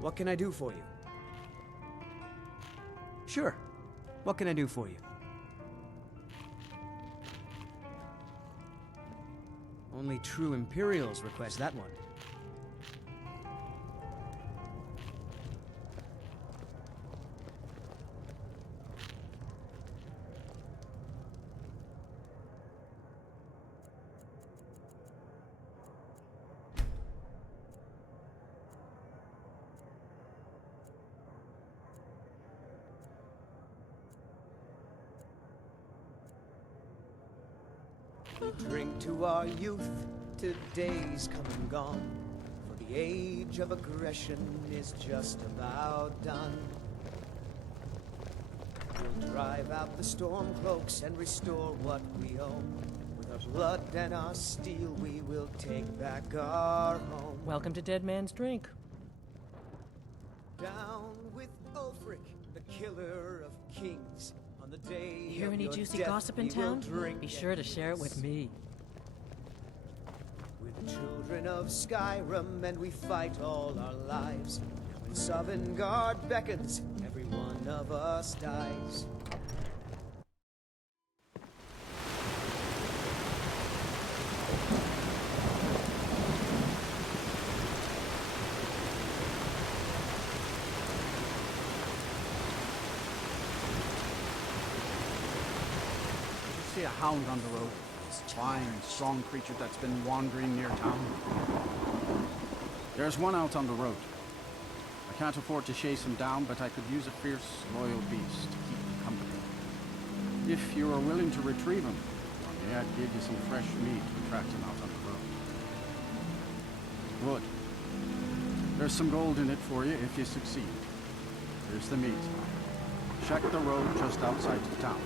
What can I do for you? Sure. What can I do for you? Only true Imperials request that one. Drink to our youth, today's come and gone. For the age of aggression is just about done. We'll drive out the stormcloaks and restore what we own. With our blood and our steel, we will take back our home. Welcome to Dead Man's Drink. Down with Ulfric, the killer of kings. On the day You hear of any your juicy death, gossip in we will town? drink Be sure to share it with me. We're the children of Skyrim, and we fight all our lives. When Sovngarde beckons, every one of us dies. See a hound on the road. Fine, strong creature that's been wandering near town. There's one out on the road. I can't afford to chase him down, but I could use a fierce, loyal beast to keep him company. If you are willing to retrieve him, well, I'd give you some fresh meat to attract him out on the road. Good. There's some gold in it for you if you succeed. Here's the meat. Check the road just outside of town.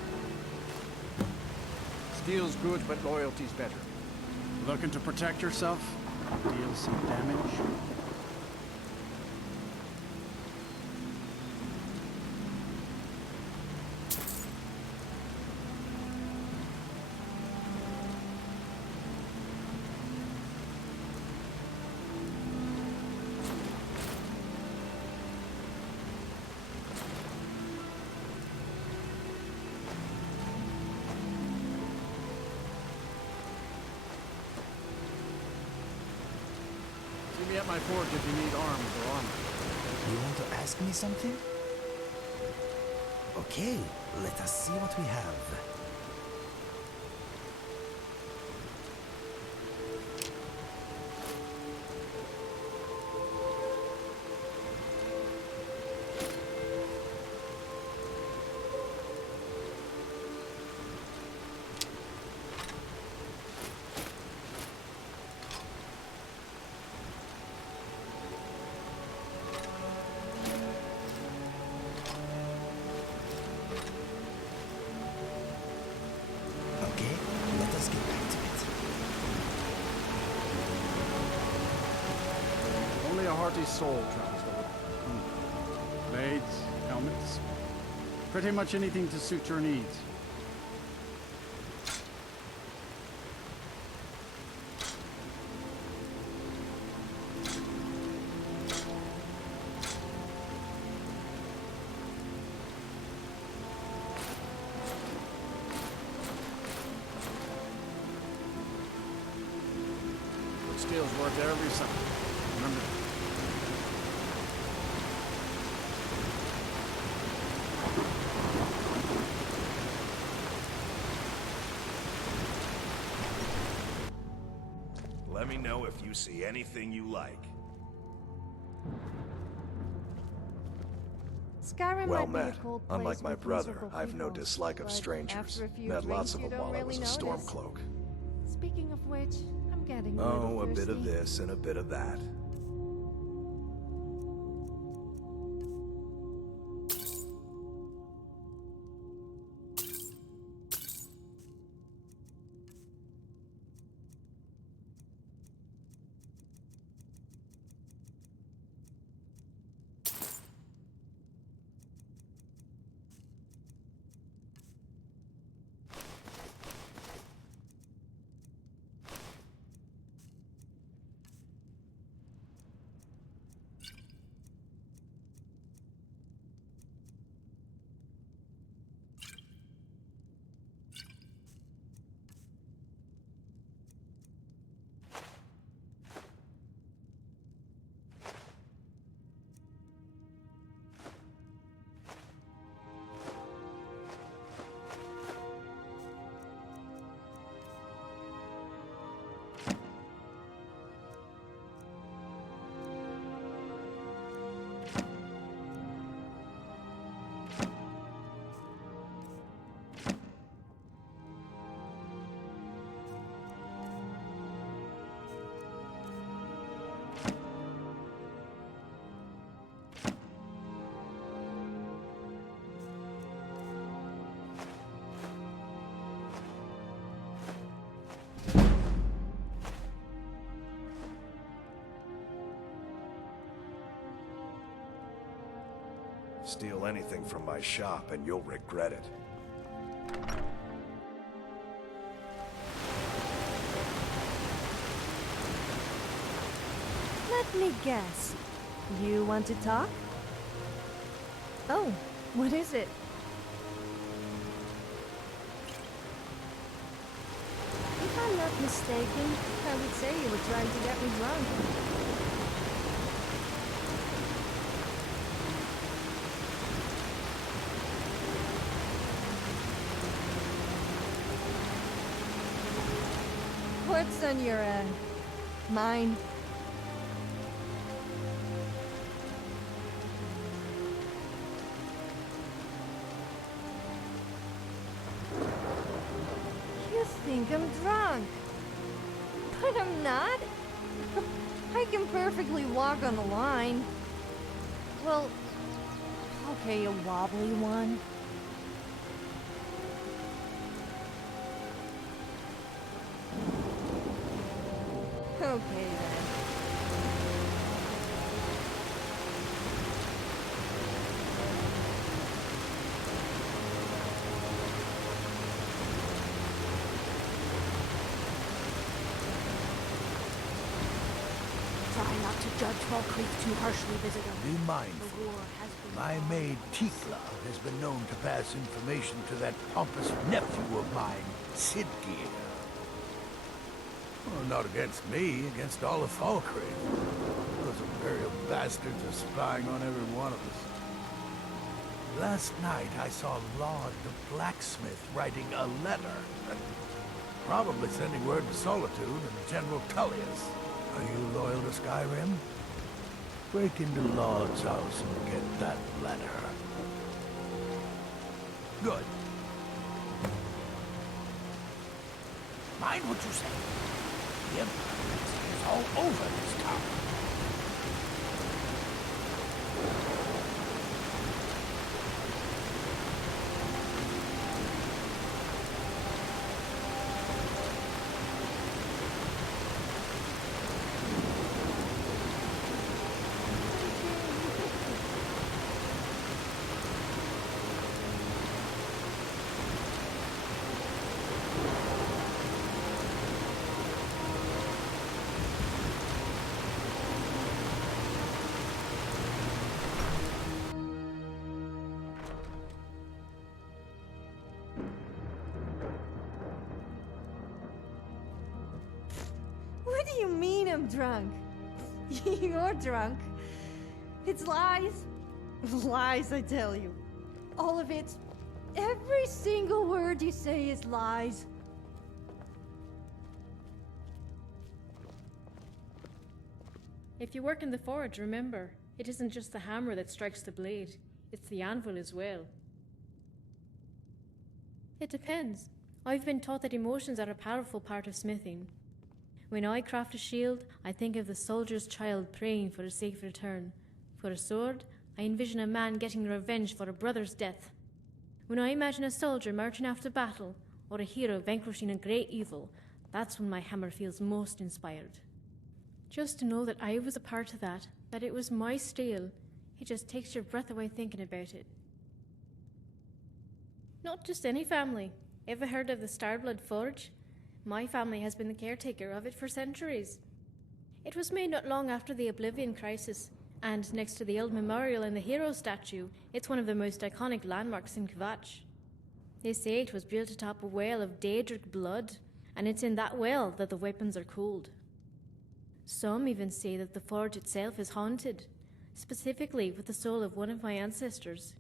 Steal's good, but loyalty's better. Looking to protect yourself? Deal some damage? See me at my forge if you need arms or armor. You want to ask me something? Okay, let us see what we have. party's soul travels the road. Blades, helmets, pretty much anything to suit your needs. Steel's worth every cent. Remember that. Let me know if you see anything you like. Skyrim Well might be a met. cold place Unlike my with brother, miserable I've no people, dislike of but strangers. after a few Met lots drinks, of you them don't while I really was a notice. Stormcloak. Speaking of which, I'm getting a little Oh, a thirsty. bit of this and a bit of that. Steal anything from my shop and you'll regret it. Let me guess. You want to talk? Oh, what is it? If I'm not mistaken, I would say you were trying to get me drunk. What's on your, mind? You think I'm drunk. But I'm not. I can perfectly walk on the line. Well, okay, a wobbly one. Okay then. Try not to judge Fall Creek too harshly, visitor. Be mindful. The war has been My maid Tikla has been known to pass information to that pompous nephew of mine, Sidgeir. Well, not against me, against all of Falkreath. Those imperial bastards are spying on every one of us. Last night I saw Laud the blacksmith writing a letter. Probably sending word to Solitude and General Tullius. Are you loyal to Skyrim? Break into Laud's house and get that letter. Good. Mind what you say. The Empire is all over this town. do you mean I'm drunk? You're drunk. It's lies. Lies, I tell you. All of it. Every single word you say is lies. If you work in the forge, remember, it isn't just the hammer that strikes the blade, it's the anvil as well. It depends. I've been taught that emotions are a powerful part of smithing. When I craft a shield, I think of the soldier's child praying for a safe return. For a sword, I envision a man getting revenge for a brother's death. When I imagine a soldier marching after battle, or a hero vanquishing a great evil, that's when my hammer feels most inspired. Just to know that I was a part of that it was my steel, it just takes your breath away thinking about it. Not just any family. Ever heard of the Starblood Forge? My family has been the caretaker of it for centuries. It was made not long after the Oblivion Crisis, and next to the old memorial and the hero statue, it's one of the most iconic landmarks in Kvatch. They say it was built atop a well of Daedric blood, and it's in that well that the weapons are cooled. Some even say that the forge itself is haunted, specifically with the soul of one of my ancestors.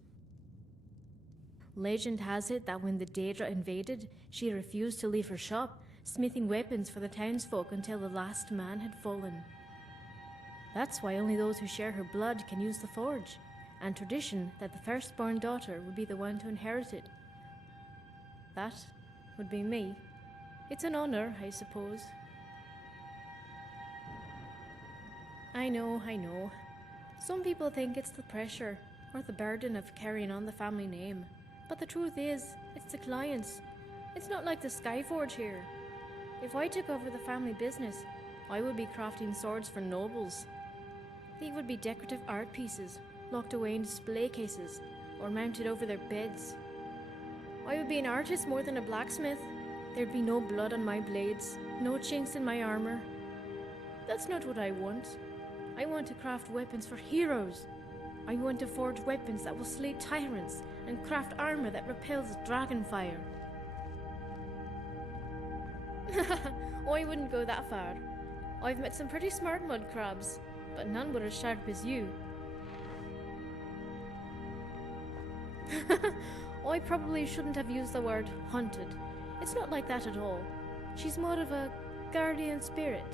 Legend has it that when the Daedra invaded, she refused to leave her shop, smithing weapons for the townsfolk until the last man had fallen. That's why only those who share her blood can use the forge, and tradition that the firstborn daughter would be the one to inherit it. That would be me. It's an honor, I suppose. I know. Some people think it's the pressure or the burden of carrying on the family name. But the truth is, it's the clients. It's not like the Skyforge here. If I took over the family business, I would be crafting swords for nobles. They would be decorative art pieces, locked away in display cases, or mounted over their beds. I would be an artist more than a blacksmith. There'd be no blood on my blades, no chinks in my armor. That's not what I want. I want to craft weapons for heroes. I want to forge weapons that will slay tyrants and craft armor that repels dragonfire. I wouldn't go that far. I've met some pretty smart mud crabs, but none were as sharp as you. I probably shouldn't have used the word hunted. It's not like that at all. She's more of a guardian spirit.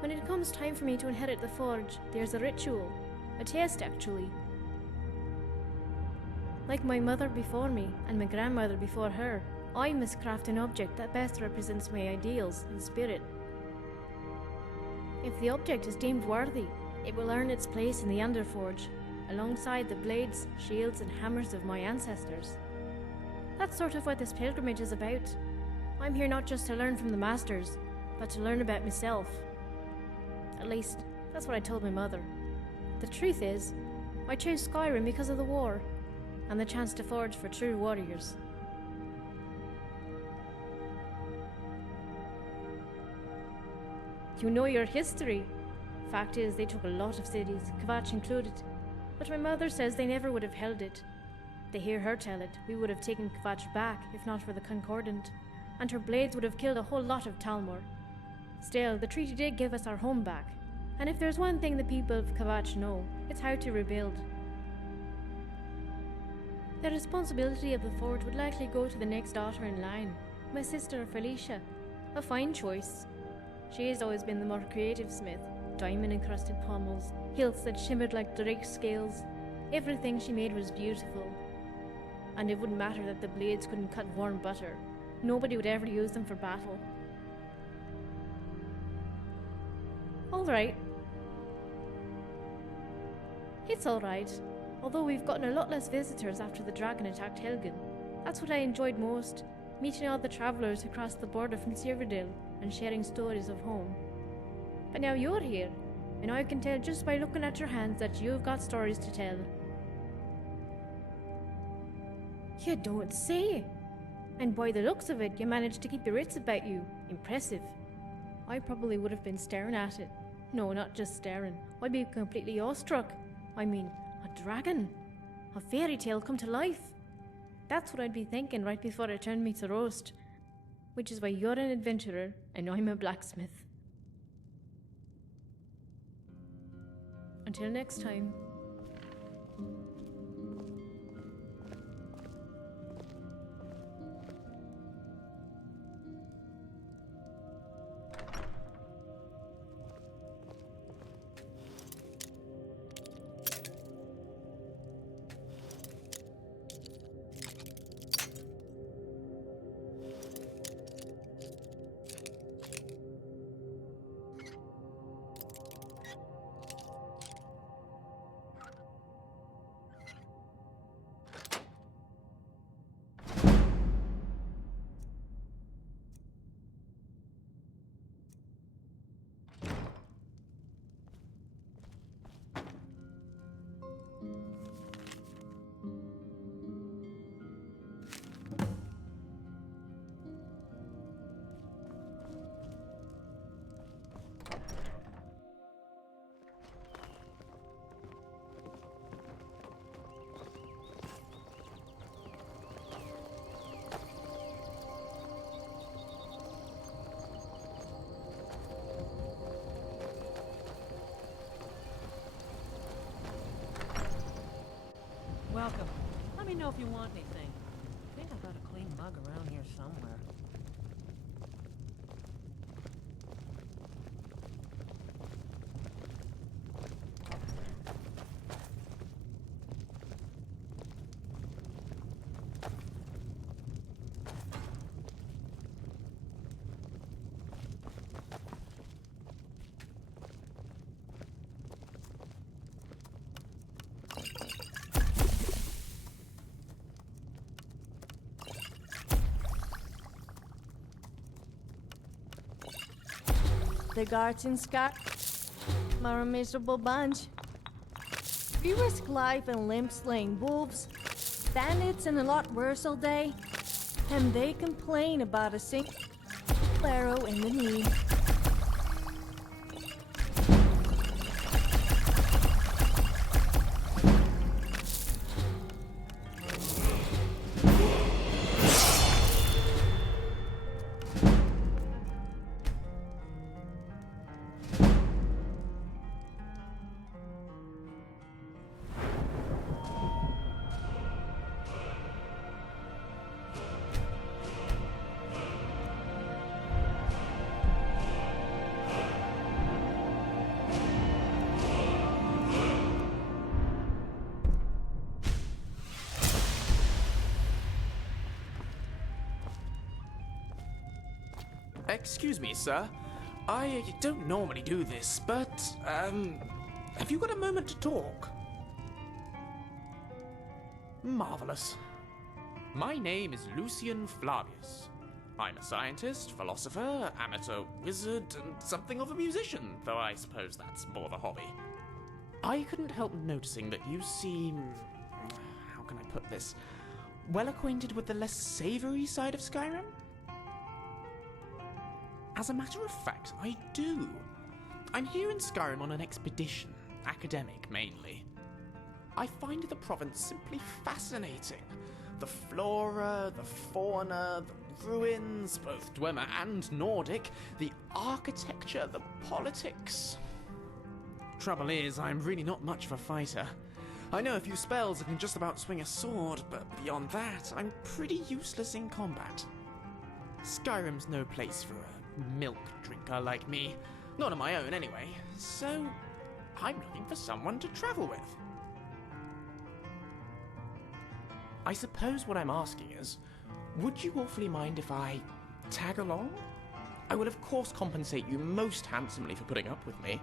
When it comes time for me to inherit the forge, there's a ritual. A test, actually. Like my mother before me, and my grandmother before her, I must craft an object that best represents my ideals and spirit. If the object is deemed worthy, it will earn its place in the Underforge, alongside the blades, shields, and hammers of my ancestors. That's sort of what this pilgrimage is about. I'm here not just to learn from the masters, but to learn about myself. At least, that's what I told my mother. The truth is, I chose Skyrim because of the war, and the chance to forge for true warriors. You know your history. Fact is, they took a lot of cities, Kvatch included. But my mother says they never would have held it. They hear her tell it, we would have taken Kvatch back, if not for the Concordant, and her blades would have killed a whole lot of Talmor. Still, the treaty did give us our home back, and if there's one thing the people of Kvatch know, it's how to rebuild. The responsibility of the forge would likely go to the next daughter in line, my sister Felicia. A fine choice. She has always been the more creative smith, diamond-encrusted pommels, hilts that shimmered like drake scales. Everything she made was beautiful. And it wouldn't matter that the blades couldn't cut warm butter. Nobody would ever use them for battle. Alright. It's alright. Although we've gotten a lot less visitors after the dragon attacked Helgen. That's what I enjoyed most, meeting all the travellers who crossed the border from Cyrodiil and sharing stories of home. But now you're here, and I can tell just by looking at your hands that you've got stories to tell. You don't say! And by the looks of it, you managed to keep your wits about you. Impressive. I probably would have been staring at it. No, not just staring. I'd be completely awestruck. I mean, a dragon. A fairy tale come to life. That's what I'd be thinking right before it turned me to roast. Which is why you're an adventurer, and I'm a blacksmith. Until next time. Welcome. Let me know if you want anything. I think I've got a clean mug around here somewhere. The guards in Skyrim are a miserable bunch. We risk life and limb slaying wolves, bandits, and a lot worse all day, and they complain about a single arrow in the knee. Excuse me, sir. I don't normally do this, but, have you got a moment to talk? Marvelous. My name is Lucian Flavius. I'm a scientist, philosopher, amateur wizard, and something of a musician, though I suppose that's more of a hobby. I couldn't help noticing that you seem... how can I put this? Well acquainted with the less savoury side of Skyrim? As a matter of fact, I do. I'm here in Skyrim on an expedition, academic mainly. I find the province simply fascinating. The flora, the fauna, the ruins, both Dwemer and Nordic, the architecture, the politics. Trouble is, I'm really not much of a fighter. I know a few spells and can just about swing a sword, but beyond that, I'm pretty useless in combat. Skyrim's no place for a milk drinker like me. Not on my own, anyway. So, I'm looking for someone to travel with. I suppose what I'm asking is, would you awfully mind if I tag along? I will of course compensate you most handsomely for putting up with me.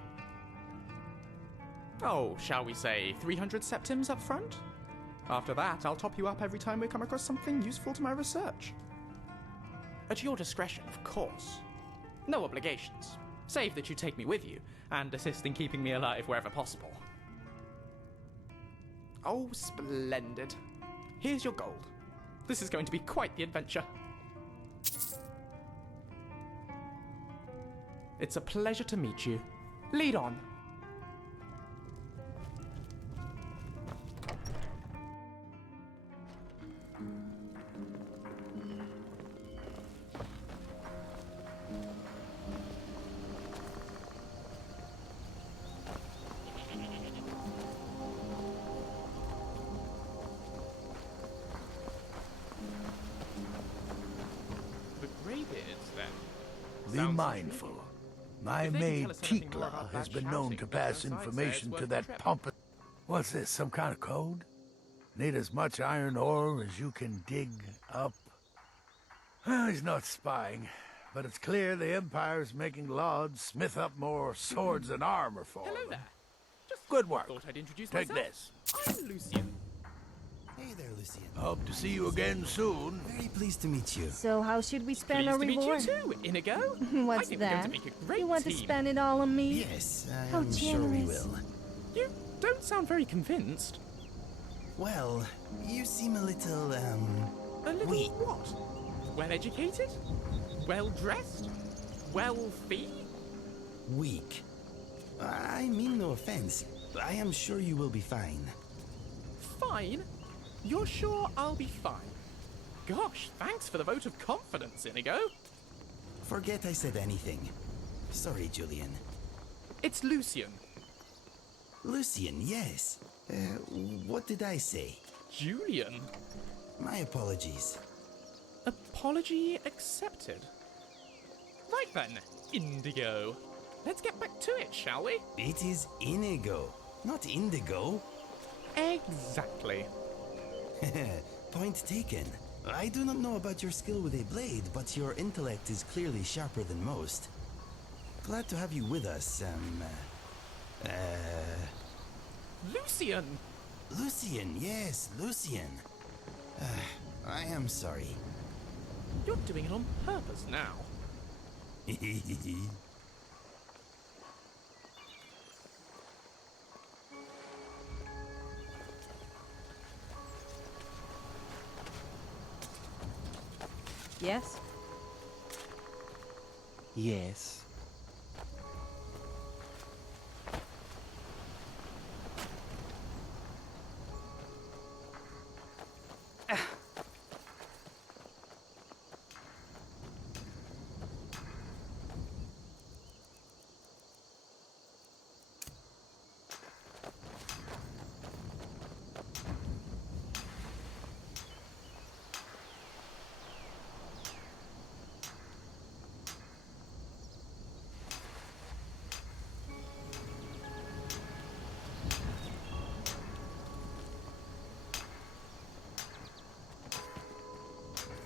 Oh, shall we say 300 septims up front? After that, I'll top you up every time we come across something useful to my research. At your discretion, of course. No obligations, save that you take me with you, and assist in keeping me alive wherever possible. Oh, splendid. Here's your gold. This is going to be quite the adventure. It's a pleasure to meet you. Lead on. Greybeards, then. Be Sounds mindful. My If they can maid tell us anything more Tikla about has that been known shouting, to then pass both sides say information it's to worth that the trip. pompous... What's this, some kind of code? Need as much iron ore as you can dig up? Well, he's not spying, but it's clear the Empire's making Lauds smith up more swords and armor for Hello them. there. Just Good work. thought I'd introduce Take myself. this. I'm Lucian. Hey there, Lucian. Hope to see you again soon. Very pleased to meet you. So how should we spend Pleased our to meet reward? you too, Inigo. What's I think we're going that? to make a great You want team. to spend it all on me? Yes, How I'm sure we generous. will. You don't sound very convinced. Well, you seem a little, A little weak. what? Well educated? Well dressed? Wealthy? Weak. I mean no offense. I am sure you will be fine. Fine? You're sure I'll be fine? Gosh, thanks for the vote of confidence, Inigo. Forget I said anything. Sorry, Julian. It's Lucian. Lucian, yes. What did I say? Julian? My apologies. Apology accepted. Right then, Indigo. Let's get back to it, shall we? It is Inigo, not Indigo. Exactly. Point taken. I do not know about your skill with a blade, but your intellect is clearly sharper than most. Glad to have you with us, Lucian! Lucian, yes, Lucian. I am sorry. You're doing it on purpose now. Yes? Yes.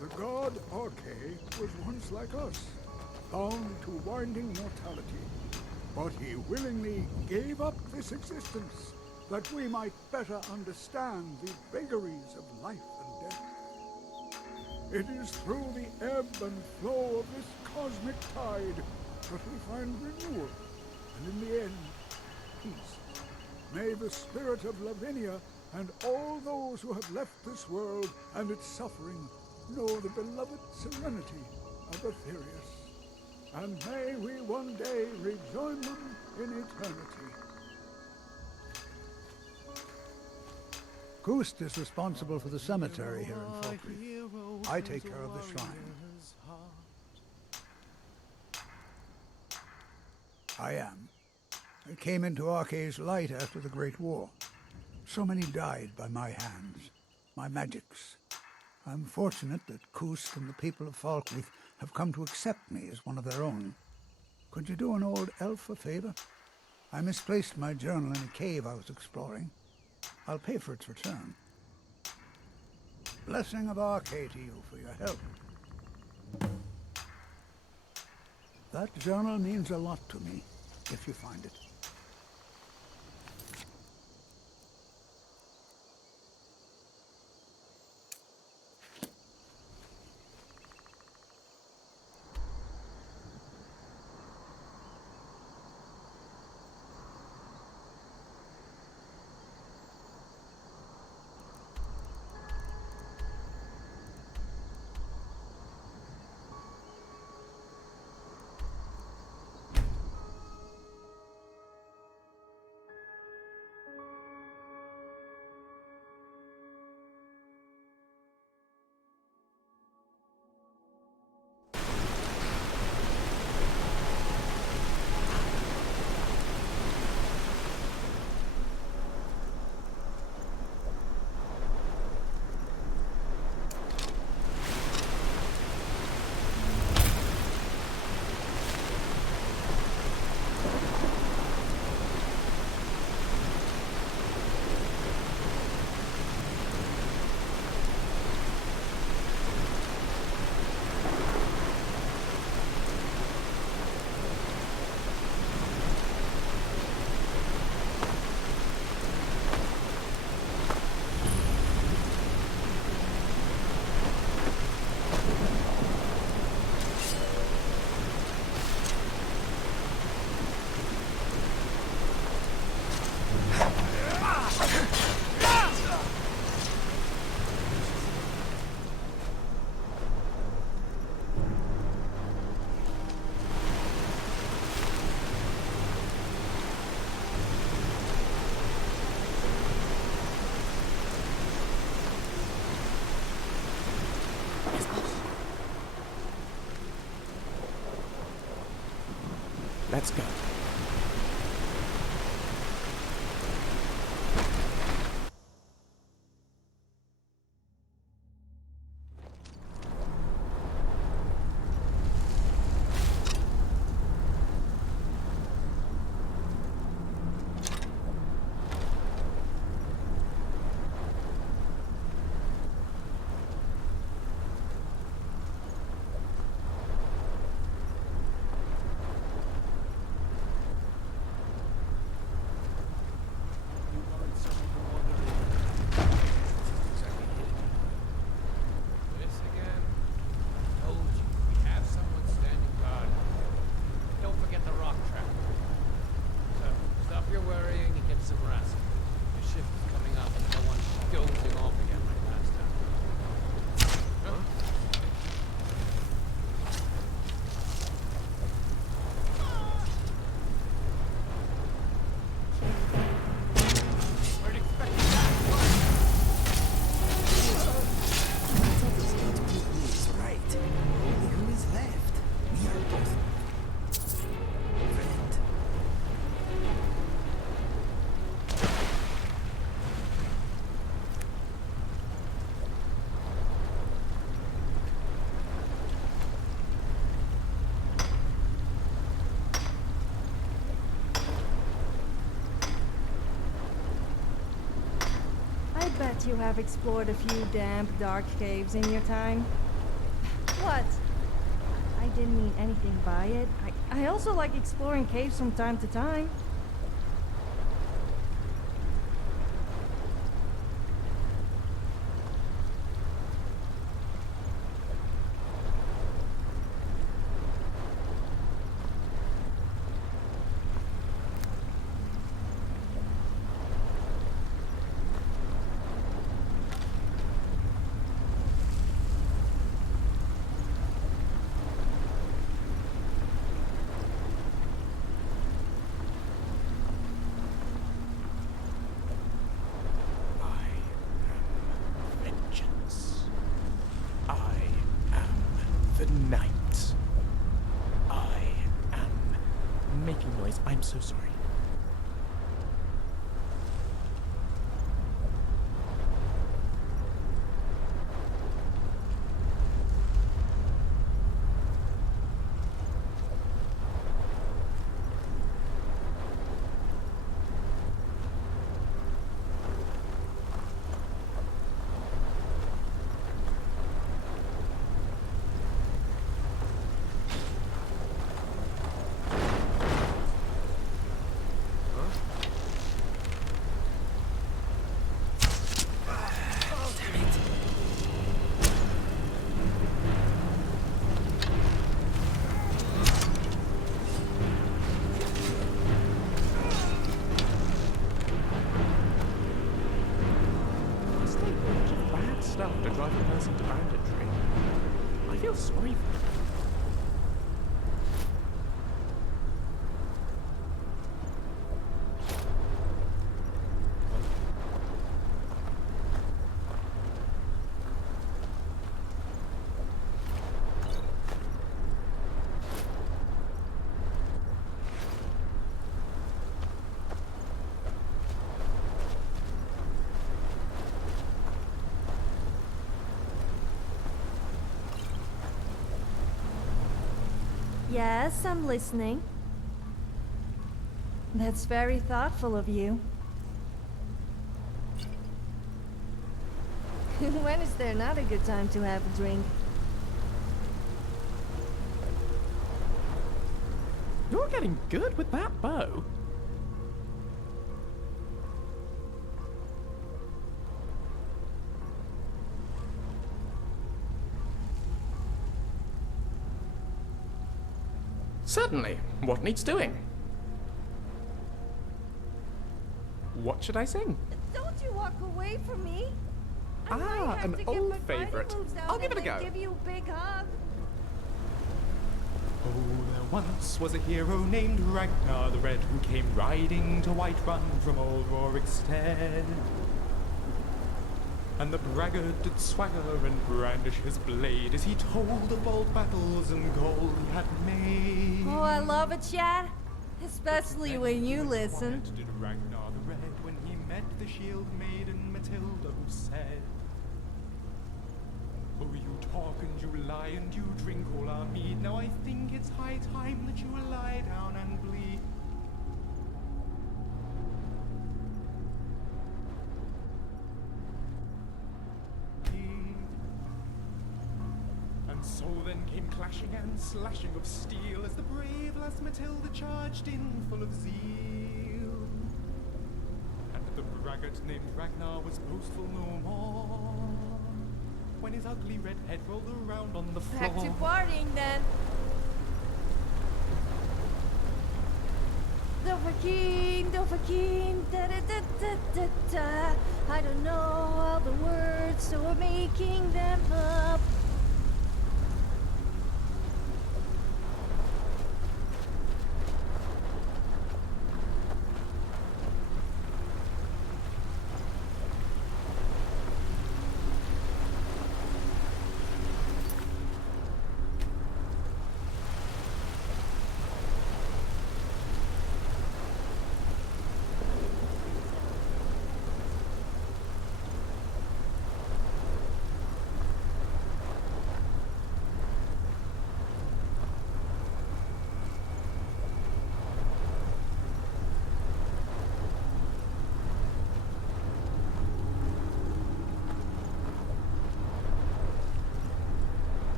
The god Arche was once like us, bound to winding mortality. But he willingly gave up this existence, that we might better understand the vagaries of life and death. It is through the ebb and flow of this cosmic tide that we find renewal, and in the end, peace. May the spirit of Lavinia and all those who have left this world and its suffering know the beloved serenity of Aetherius. And may we one day rejoin them in eternity. Gust is responsible for the cemetery here in Falkreath. I take care of the shrine. I am. I came into Arche's light after the Great War. So many died by my hands, my magics. I'm fortunate that Kust and the people of Falkreath have come to accept me as one of their own. Could you do an old elf a favor? I misplaced my journal in a cave I was exploring. I'll pay for its return. Blessing of Arche to you for your help. That journal means a lot to me, if you find it. Let's go. I bet you have explored a few damp, dark caves in your time. What? I didn't mean anything by it. I also like exploring caves from time to time. Night. I am making noise. I'm so sorry. To drive a person to banditry. I feel sorry for them. Yes, I'm listening. That's very thoughtful of you. When is there not a good time to have a drink? You're getting good with that bow. Certainly. What needs doing? What should I sing? Don't you walk away from me. An old favorite. I'll give it a go. Give you a big hug. Oh, there once was a hero named Ragnar the Red, who came riding to Whiterun from old Rorikstead. And the braggart did swagger and brandish his blade as he told of bold battles and gold he had made. Oh, I love it, yeah. Especially when you listen. What did Ragnar the Red when he met the shield maiden Matilda, who said, "Oh, you talk and you lie and you drink all our mead. Now I think it's high time that you lie down and bleed." And so then came clashing and slashing of steel as the brave lass Matilda charged in full of zeal. And the braggart named Ragnar was boastful no more when his ugly red head rolled around on the floor. Back to partying then. Dovahkiin, da da da da da da. I don't know all the words, so we're making them up.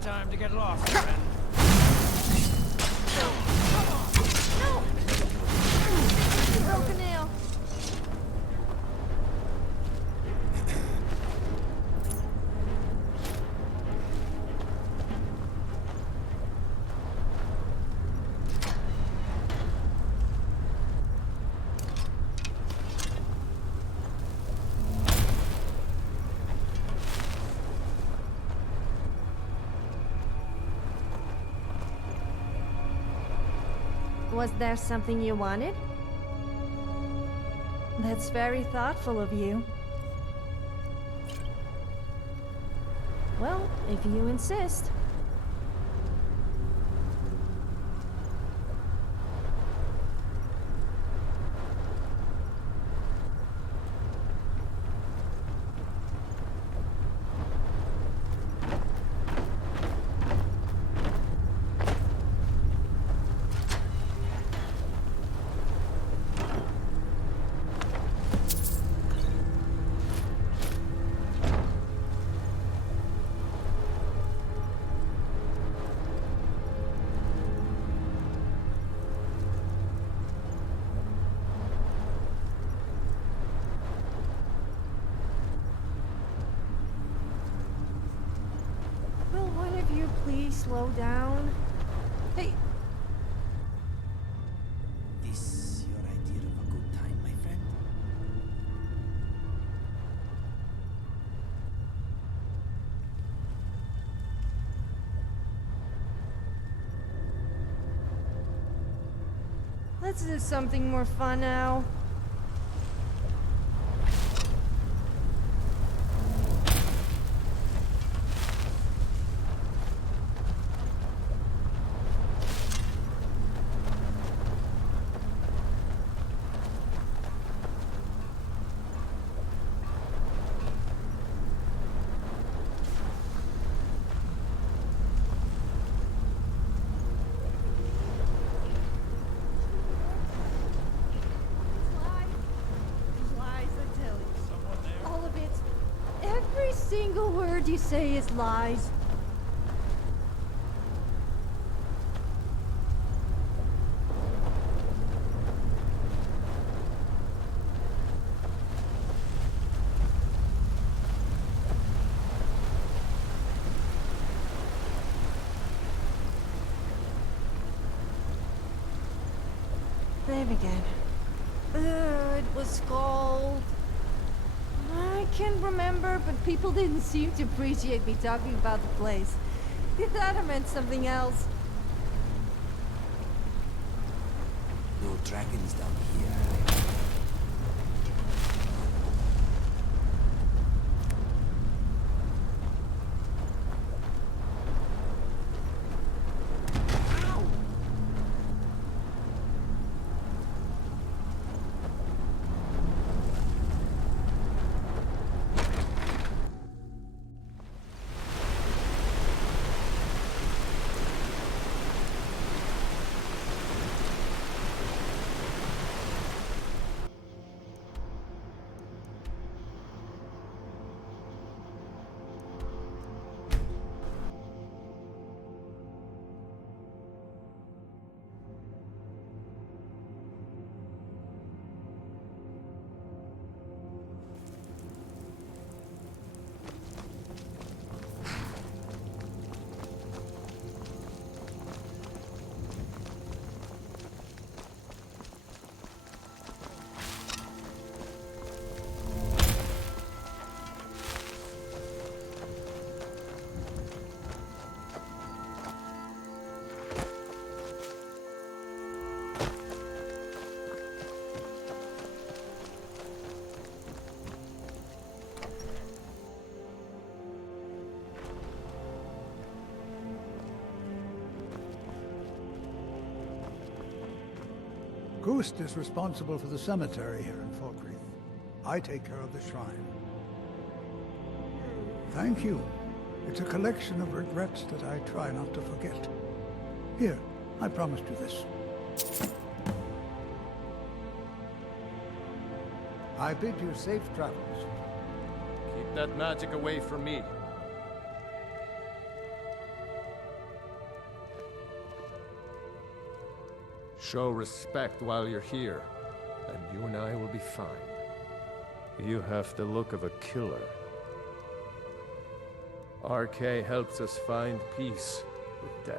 Time to get lost, friend. No! Broke a nail. Was there something you wanted? That's very thoughtful of you. Well, if you insist. Please slow down. Hey! This your idea of a good time, my friend? Let's do something more fun now. Single word you say is lies. There again. It was cold. I can't remember, but people didn't seem to appreciate me talking about the place. They thought I meant something else. No dragons down here. Gust is responsible for the cemetery here in Falkreath. I take care of the shrine. Thank you. It's a collection of regrets that I try not to forget. Here, I promised you this. I bid you safe travels. Keep that magic away from me. Show respect while you're here, and you and I will be fine. You have the look of a killer. RK helps us find peace with death.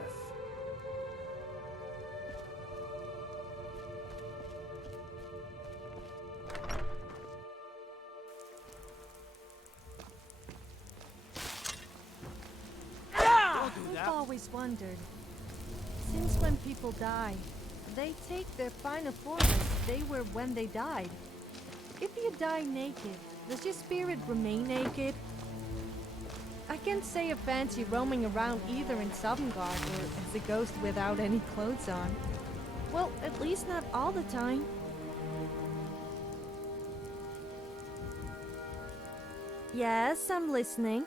I've always wondered, since when people die, they take their final form as they were when they died. If you die naked, does your spirit remain naked? I can't say I fancy roaming around either in Sovngarde or as a ghost without any clothes on. Well, at least not all the time. Yes, I'm listening.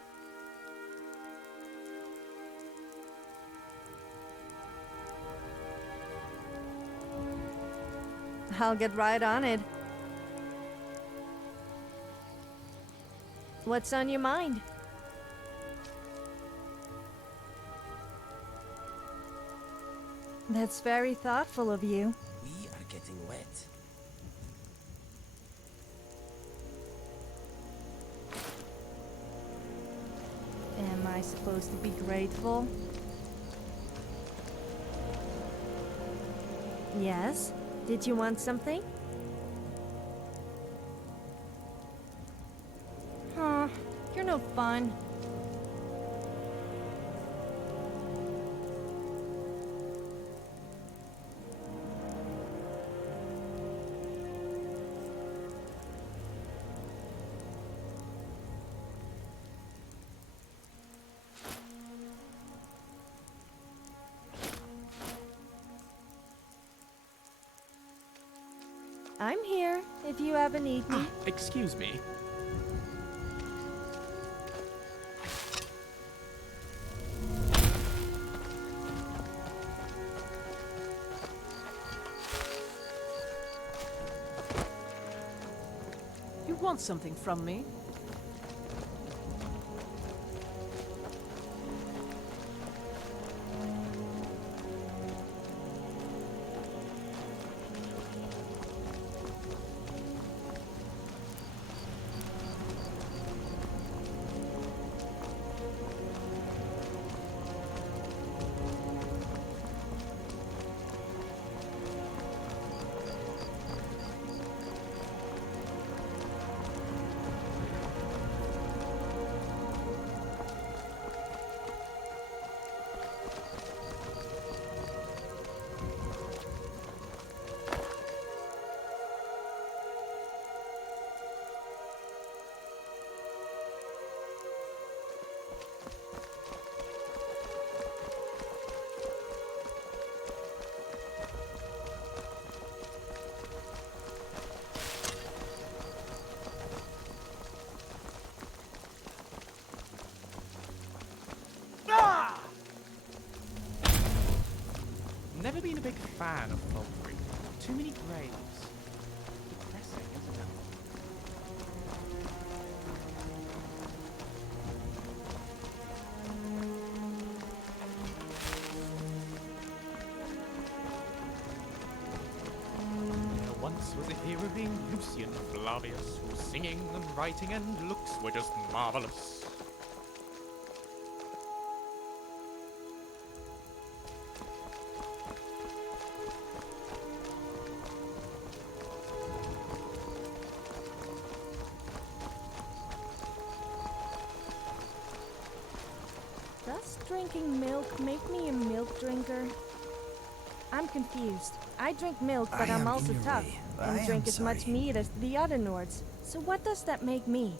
I'll get right on it. What's on your mind? That's very thoughtful of you. We are getting wet. Am I supposed to be grateful? Yes? Did you want something? Huh, you're no fun. I'm here, if you ever need me. Excuse me. You want something from me? Never been a big fan of Falkreath. Too many graves. Depressing, isn't it? There once was a hero named Lucian Flavius, whose singing and writing and looks were just marvelous. Does drinking milk make me a milk drinker? I'm confused. I drink milk, but I'm also tough, and drink as much meat as the other Nords. So what does that make me?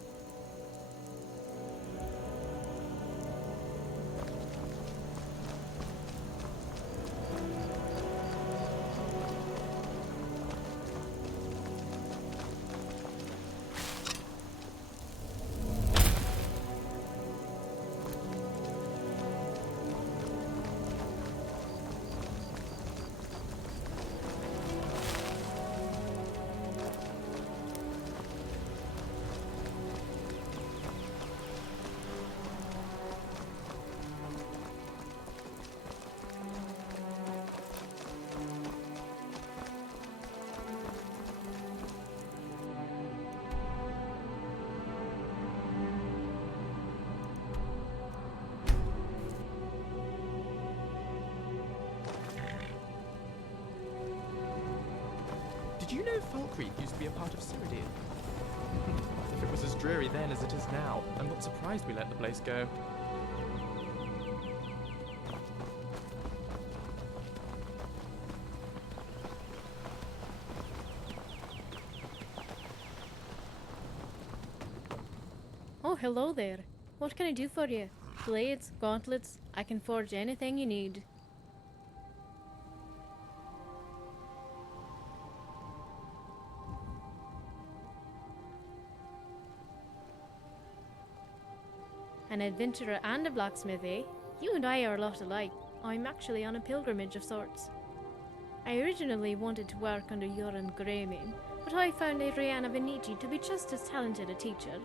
Falkreath used to be a part of Cyrodiil. If it was as dreary then as it is now, I'm not surprised we let the place go. Oh, hello there. What can I do for you? Blades, gauntlets, I can forge anything you need. An adventurer and a blacksmith, eh? You and I are a lot alike. I'm actually on a pilgrimage of sorts. I originally wanted to work under Joran Greymane, but I found Adriana Venici to be just as talented a teacher.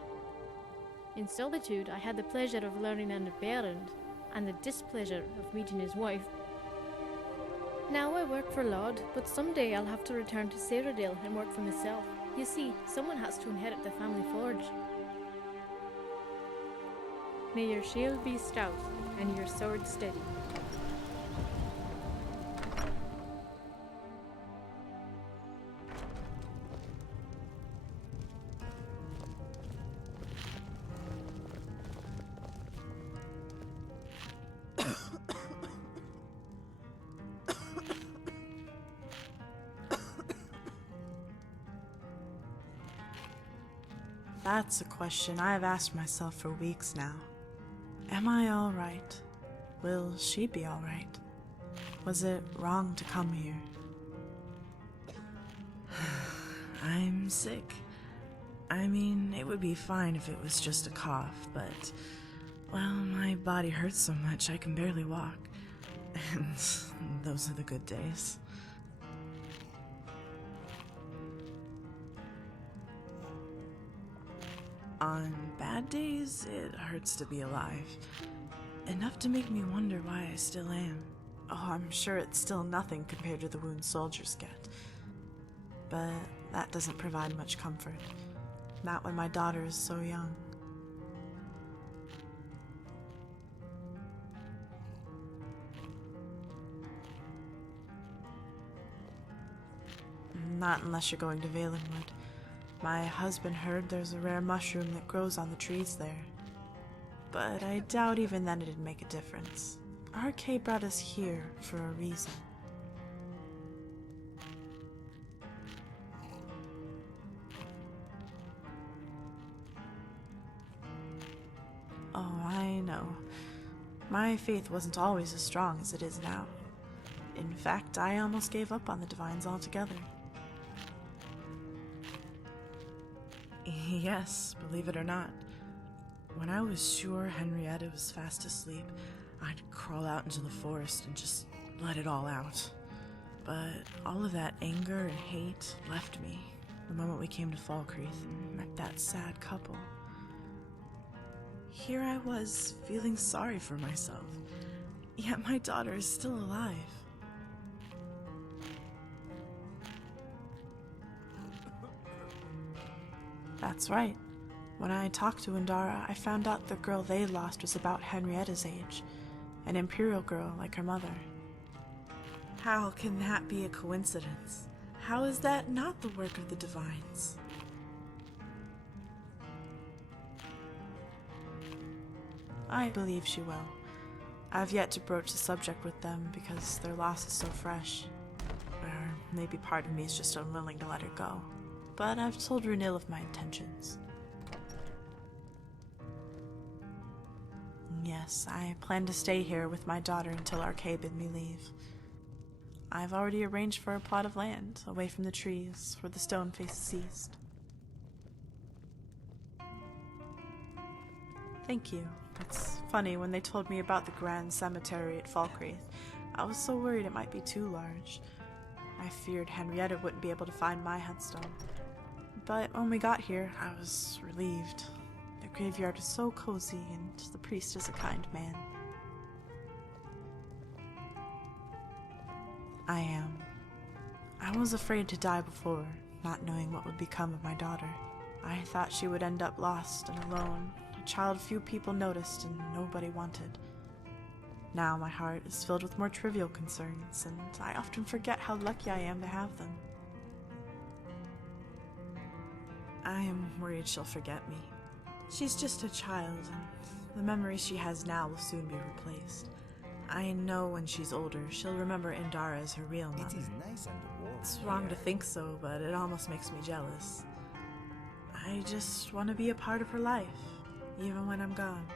In solitude, I had the pleasure of learning under Berend, and the displeasure of meeting his wife. Now I work for Laud, but someday I'll have to return to Cyrodiil and work for myself. You see, someone has to inherit the family forge. May your shield be stout, and your sword steady. That's a question I've asked myself for weeks now. Am I alright? Will she be alright? Was it wrong to come here? I'm sick. I mean, it would be fine if it was just a cough, but, well, my body hurts so much I can barely walk. And those are the good days. On bad days, it hurts to be alive. Enough to make me wonder why I still am. Oh, I'm sure it's still nothing compared to the wounds soldiers get. But that doesn't provide much comfort. Not when my daughter is so young. Not unless you're going to Valenwood. My husband heard there's a rare mushroom that grows on the trees there. But I doubt even then it'd make a difference. RK brought us here for a reason. Oh, I know. My faith wasn't always as strong as it is now. In fact, I almost gave up on the Divines altogether. Yes, believe it or not. When I was sure Henrietta was fast asleep, I'd crawl out into the forest and just let it all out. But all of that anger and hate left me the moment we came to Falkreath and met that sad couple. Here I was, feeling sorry for myself, yet my daughter is still alive. That's right. When I talked to Indara, I found out the girl they lost was about Henrietta's age, an Imperial girl like her mother. How can that be a coincidence? How is that not the work of the Divines? I believe she will. I've yet to broach the subject with them because their loss is so fresh. Or maybe part of me is just unwilling to let her go. But I've told Runil of my intentions. Yes, I plan to stay here with my daughter until RK bid me leave. I've already arranged for a plot of land, away from the trees, where the stone faces east. Thank you. It's funny, when they told me about the grand cemetery at Falkreath, I was so worried it might be too large. I feared Henrietta wouldn't be able to find my headstone. But when we got here, I was relieved. The graveyard is so cozy, and the priest is a kind man. I am. I was afraid to die before, not knowing what would become of my daughter. I thought she would end up lost and alone, a child few people noticed and nobody wanted. Now my heart is filled with more trivial concerns, and I often forget how lucky I am to have them. I am worried she'll forget me. She's just a child, and the memories she has now will soon be replaced. I know when she's older, she'll remember Indara as her real mother. It is nice and warm. It's wrong to think so, but it almost makes me jealous. I just want to be a part of her life, even when I'm gone.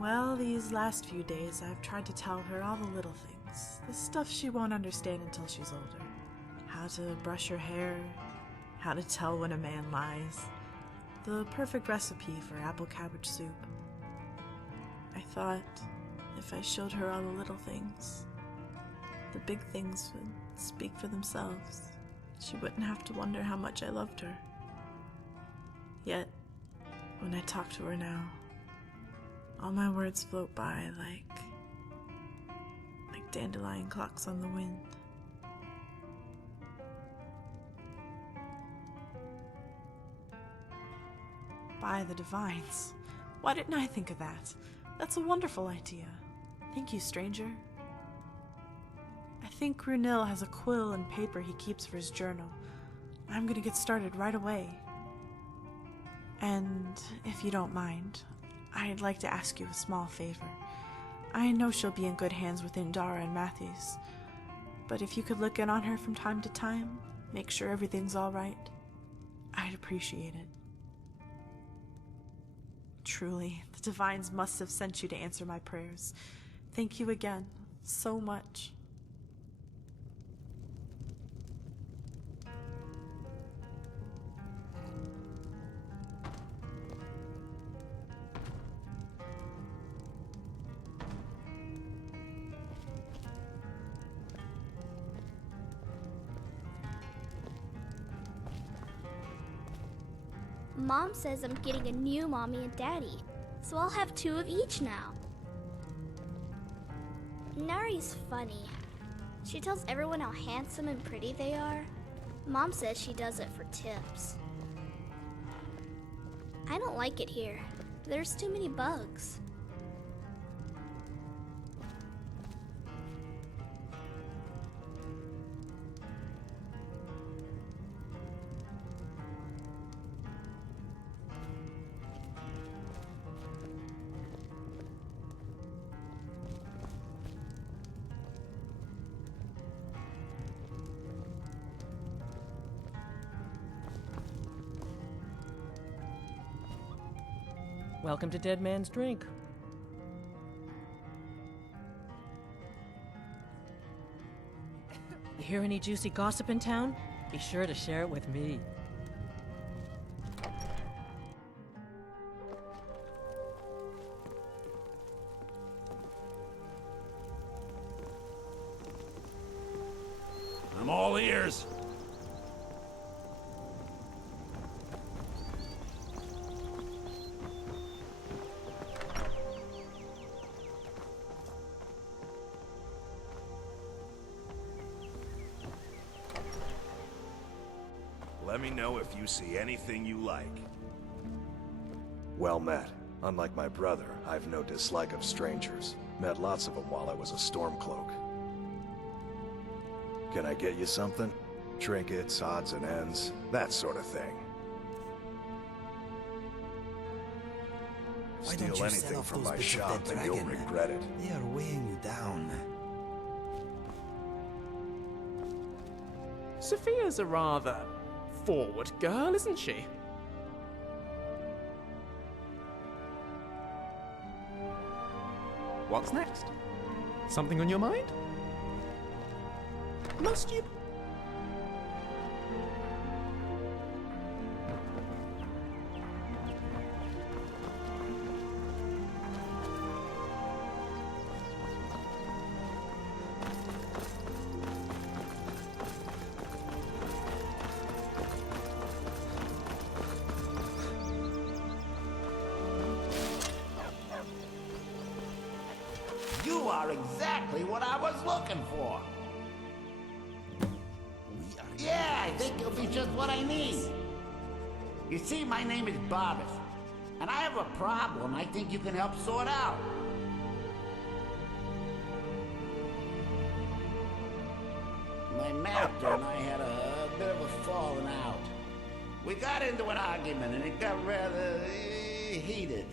Well, these last few days, I've tried to tell her all the little things, the stuff she won't understand until she's older. How to brush her hair, how to tell when a man lies, the perfect recipe for apple cabbage soup. I thought if I showed her all the little things, the big things would speak for themselves. She wouldn't have to wonder how much I loved her. Yet, when I talk to her now, all my words float by like dandelion clocks on the wind. By the divines. Why didn't I think of that? That's a wonderful idea. Thank you, stranger. I think Runil has a quill and paper he keeps for his journal. I'm gonna get started right away. And if you don't mind, I'd like to ask you a small favor. I know she'll be in good hands with Indara and Matthews, but if you could look in on her from time to time, make sure everything's all right, I'd appreciate it. Truly, the divines must have sent you to answer my prayers. Thank you again, so much. Mom says I'm getting a new mommy and daddy, so I'll have 2 of each now. Nari's funny. She tells everyone how handsome and pretty they are. Mom says she does it for tips. I don't like it here. There's too many bugs. Welcome to Dead Man's Drink. You hear any juicy gossip in town? Be sure to share it with me. I'm all ears. Let me know if you see anything you like. Well met. Unlike my brother, I've no dislike of strangers. Met lots of them while I was a Stormcloak. Can I get you something? Trinkets, odds and ends, that sort of thing. Why don't Steal you anything sell off from those my bits of shop dead and you'll dragon? regret it. They are weighing you down. Sophia's a rather forward girl, isn't she? What's next? Something on your mind? Must you? You are exactly what I was looking for. Yeah, I think you'll be just what I need. You see, my name is Barbas, and I have a problem I think you can help sort out. My master and I had a bit of a falling out. We got into an argument and it got rather heated.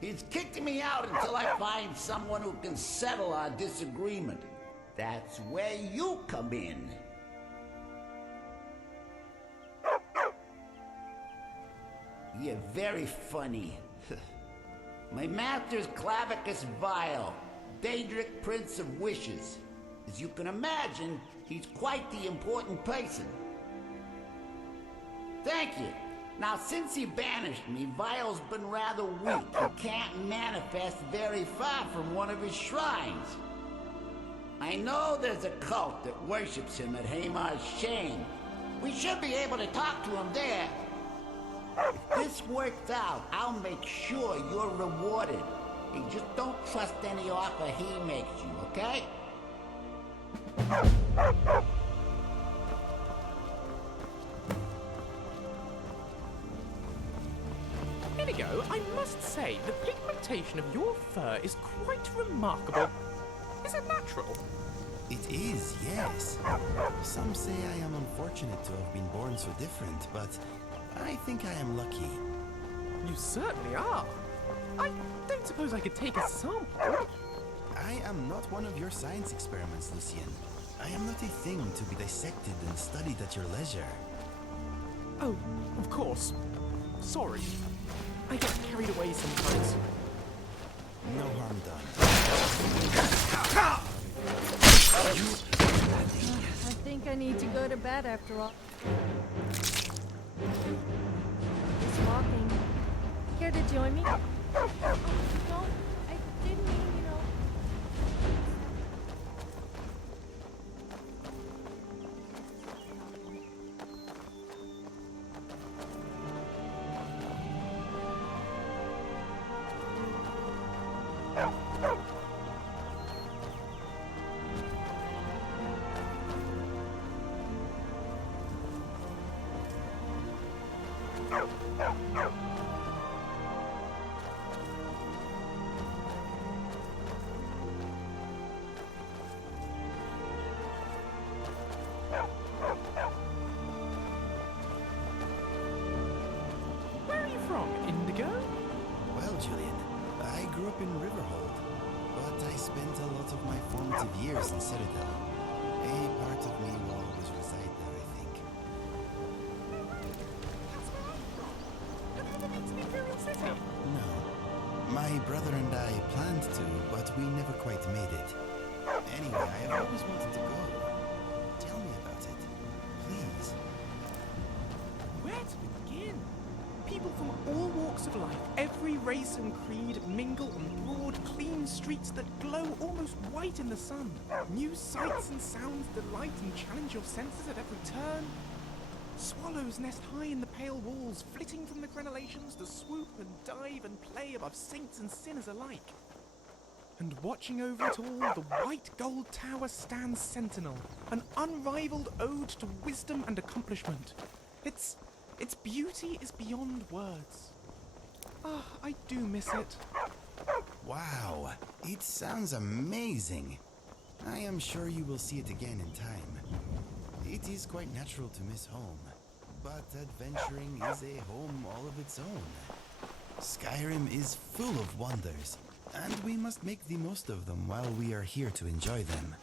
He's kicking me out until I find someone who can settle our disagreement. That's where you come in. You're very funny. My master's Clavicus Vile, Daedric Prince of Wishes. As you can imagine, he's quite the important person. Thank you. Now, since he banished me, Vile's been rather weak. He can't manifest very far from one of his shrines. I know there's a cult that worships him at Hamar's Shame. We should be able to talk to him there. If this works out, I'll make sure you're rewarded. You just don't trust any offer he makes you, okay? Inigo, I must say, the pigmentation of your fur is quite remarkable. Is it natural? It is, yes. Some say I am unfortunate to have been born so different, but I think I am lucky. You certainly are. I don't suppose I could take a sample. I am not one of your science experiments, Lucien. I am not a thing to be dissected and studied at your leisure. Oh, of course. Sorry. I get carried away sometimes. No harm done. I think I need to go to bed after all. Just walking. Care to join me? No, I didn't mean, you know. Where are you from, Indigo? Well, Julian, I grew up in Riverhold, but I spent a lot of my formative years in Citadel. A part of me will always reside there, I think. No. My brother and I planned to, but we never quite made it. Anyway, I have always wanted to go. Tell me about it, please. Where to begin? People from all walks of life, every race and creed, mingle on broad, clean streets that glow almost white in the sun. New sights and sounds delight and challenge your senses at every turn. Swallows nest high in the pale walls, flitting from the crenellations to swoop and dive and play above saints and sinners alike. And watching over it all, the white gold tower stands sentinel, an unrivaled ode to wisdom and accomplishment. Its beauty is beyond words. Ah, I do miss it. Wow, it sounds amazing. I am sure you will see it again in time. It is quite natural to miss home, but adventuring is a home all of its own. Skyrim is full of wonders, and we must make the most of them while we are here to enjoy them.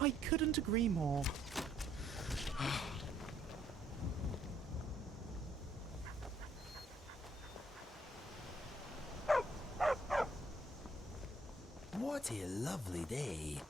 I couldn't agree more. What a lovely day.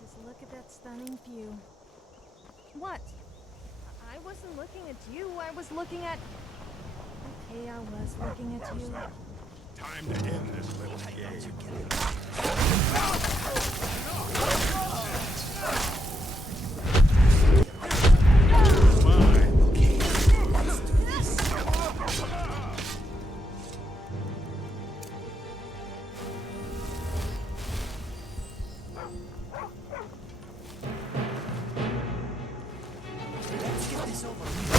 Just look at that stunning view. What? I wasn't looking at you. I was looking at... Okay, I was looking at you. Time to end this little game. Let's get this over with.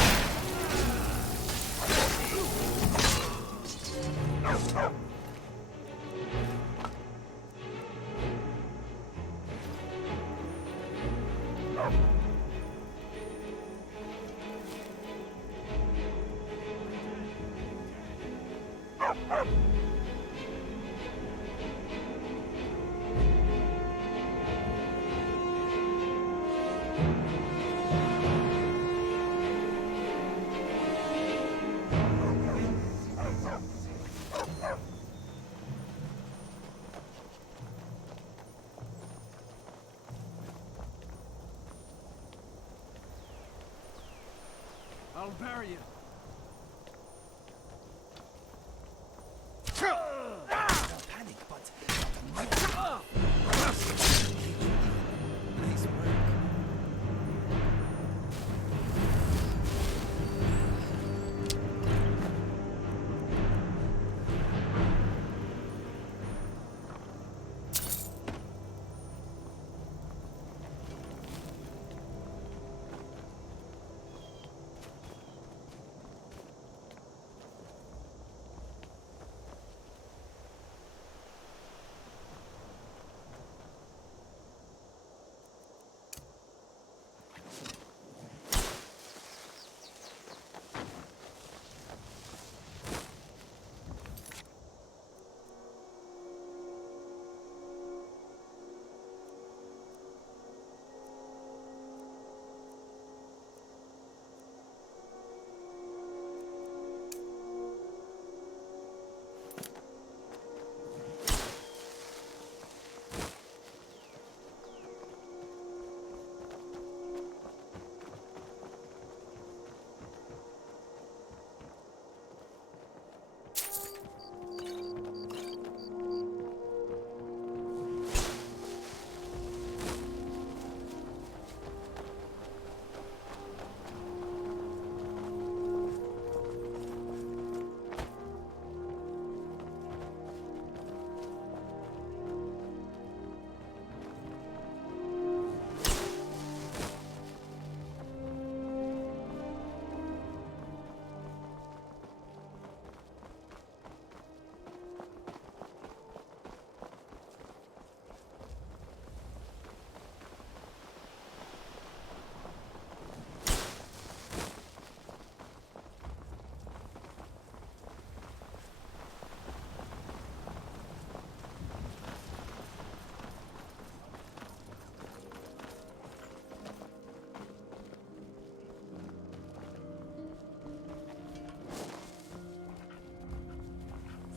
I'll bury you. Don't panic, but... Nice work.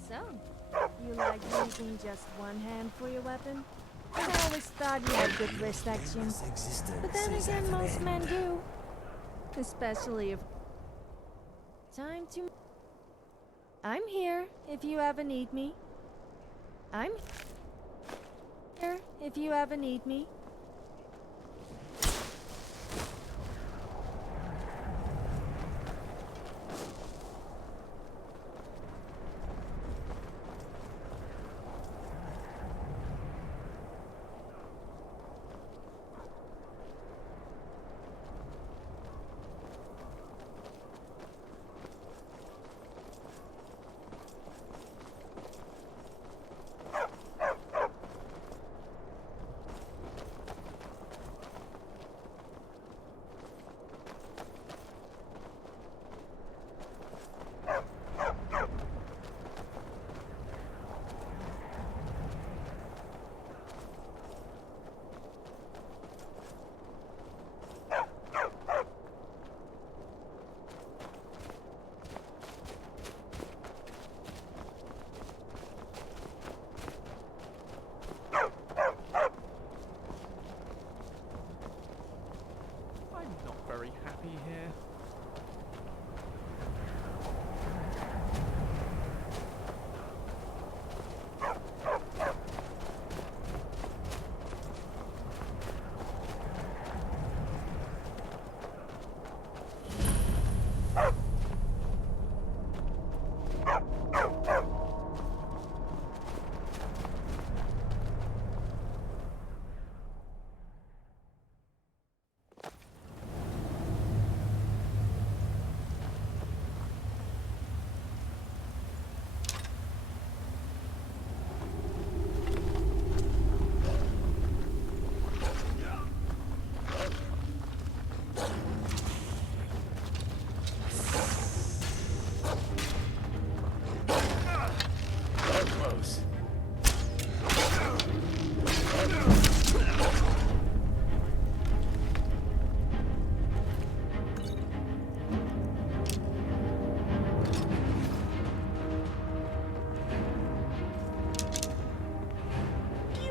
So, you like using just one hand for your weapon? I always thought you had good wrist action. But then again, most men do. Especially if... Time to... I'm here if you ever need me. I'm here if you ever need me.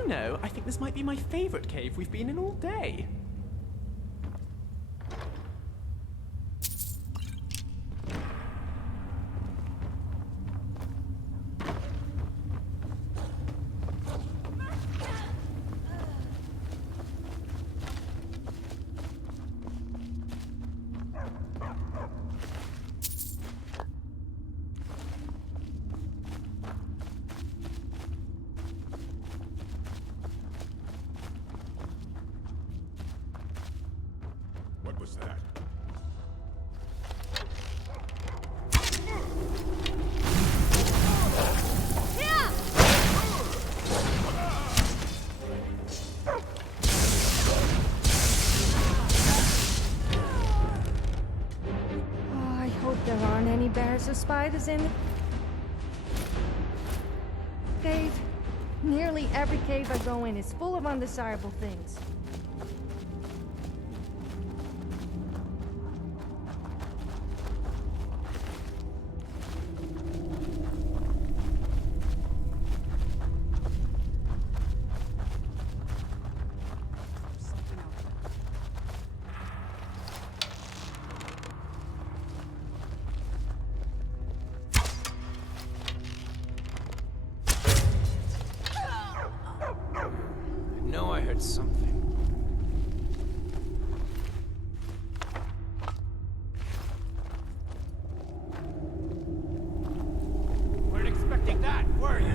I know. I think this might be my favorite cave we've been in all day. What was that? Oh, I hope there aren't any bears or spiders in the cave. Nearly every cave I go in is full of undesirable things. I know I heard something. Weren't expecting that, were you?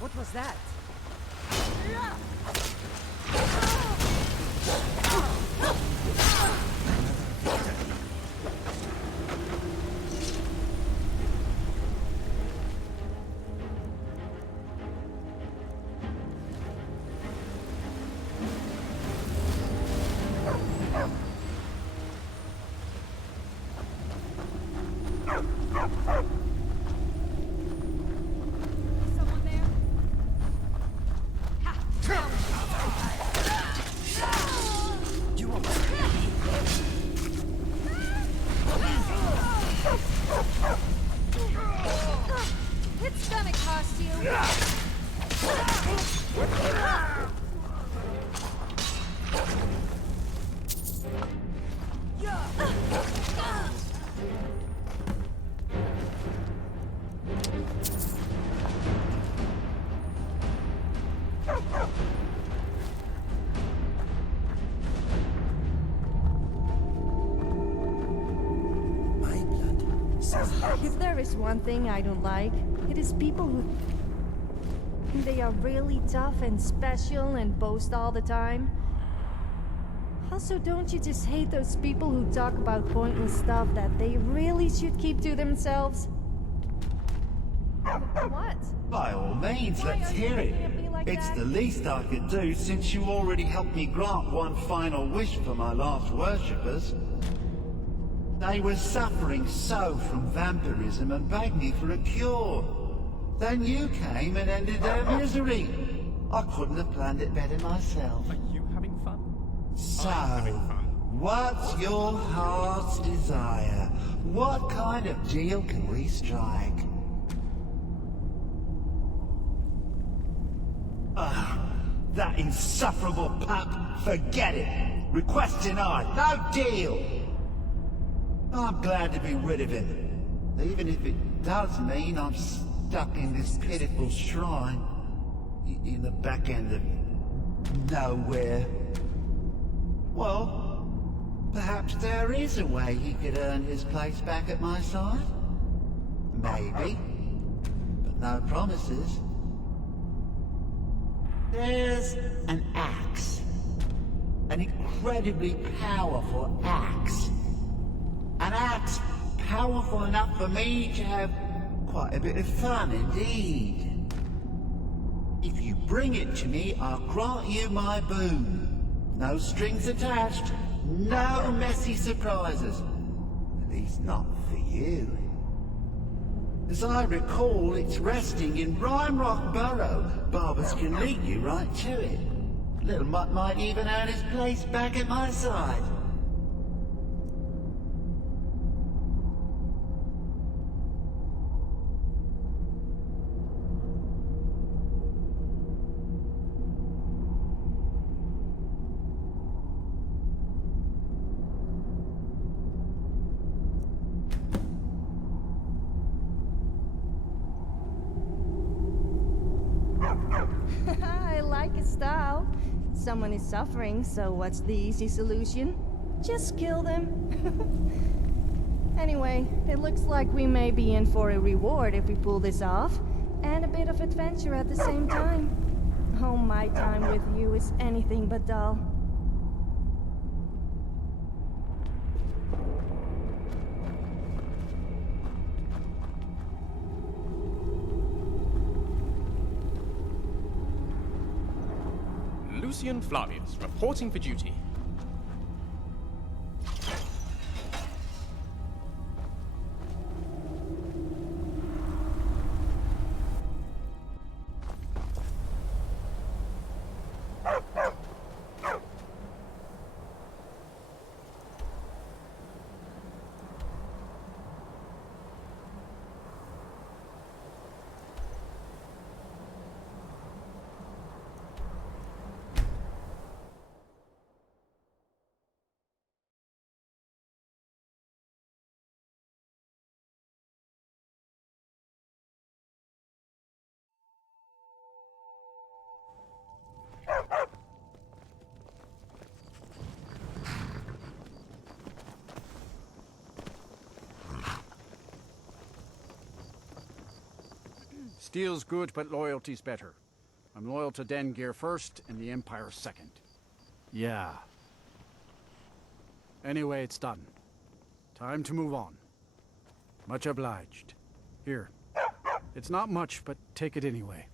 What was that? It's gonna cost you. If there is one thing I don't like, it is people who think they are really tough and special and boast all the time. Also, don't you just hate those people who talk about pointless stuff that they really should keep to themselves? What? By all means, let's hear it. It's the least I could do since you already helped me grant one final wish for my last worshippers. They were suffering so from vampirism and begged me for a cure. Then you came and ended their misery. I couldn't have planned it better myself. Are you having fun? So, I'm having fun. what's your heart's desire? What kind of deal can we strike? That insufferable pup. Forget it. Request denied. No deal. I'm glad to be rid of him. Even if it does mean I'm stuck in this pitiful shrine. In the back end of nowhere. Well, perhaps there is a way he could earn his place back at my side. Maybe. But no promises. There's an axe. An incredibly powerful axe. An axe powerful enough for me to have quite a bit of fun indeed. If you bring it to me, I'll grant you my boon. No strings attached, no messy surprises. At least not for you. As I recall, it's resting in Rime Rock Burrow. Barbers can lead you right to it. Little Mutt might even earn his place back at my side. I like his style. Someone is suffering, so what's the easy solution? Just kill them. Anyway, it looks like we may be in for a reward if we pull this off, and a bit of adventure at the same time. Oh, my time with you is anything but dull. Lucian Flavius, reporting for duty. Steel's good, but loyalty's better. I'm loyal to Dengear first, and the Empire second. Yeah. Anyway, it's done. Time to move on. Much obliged. Here. It's not much, but take it anyway.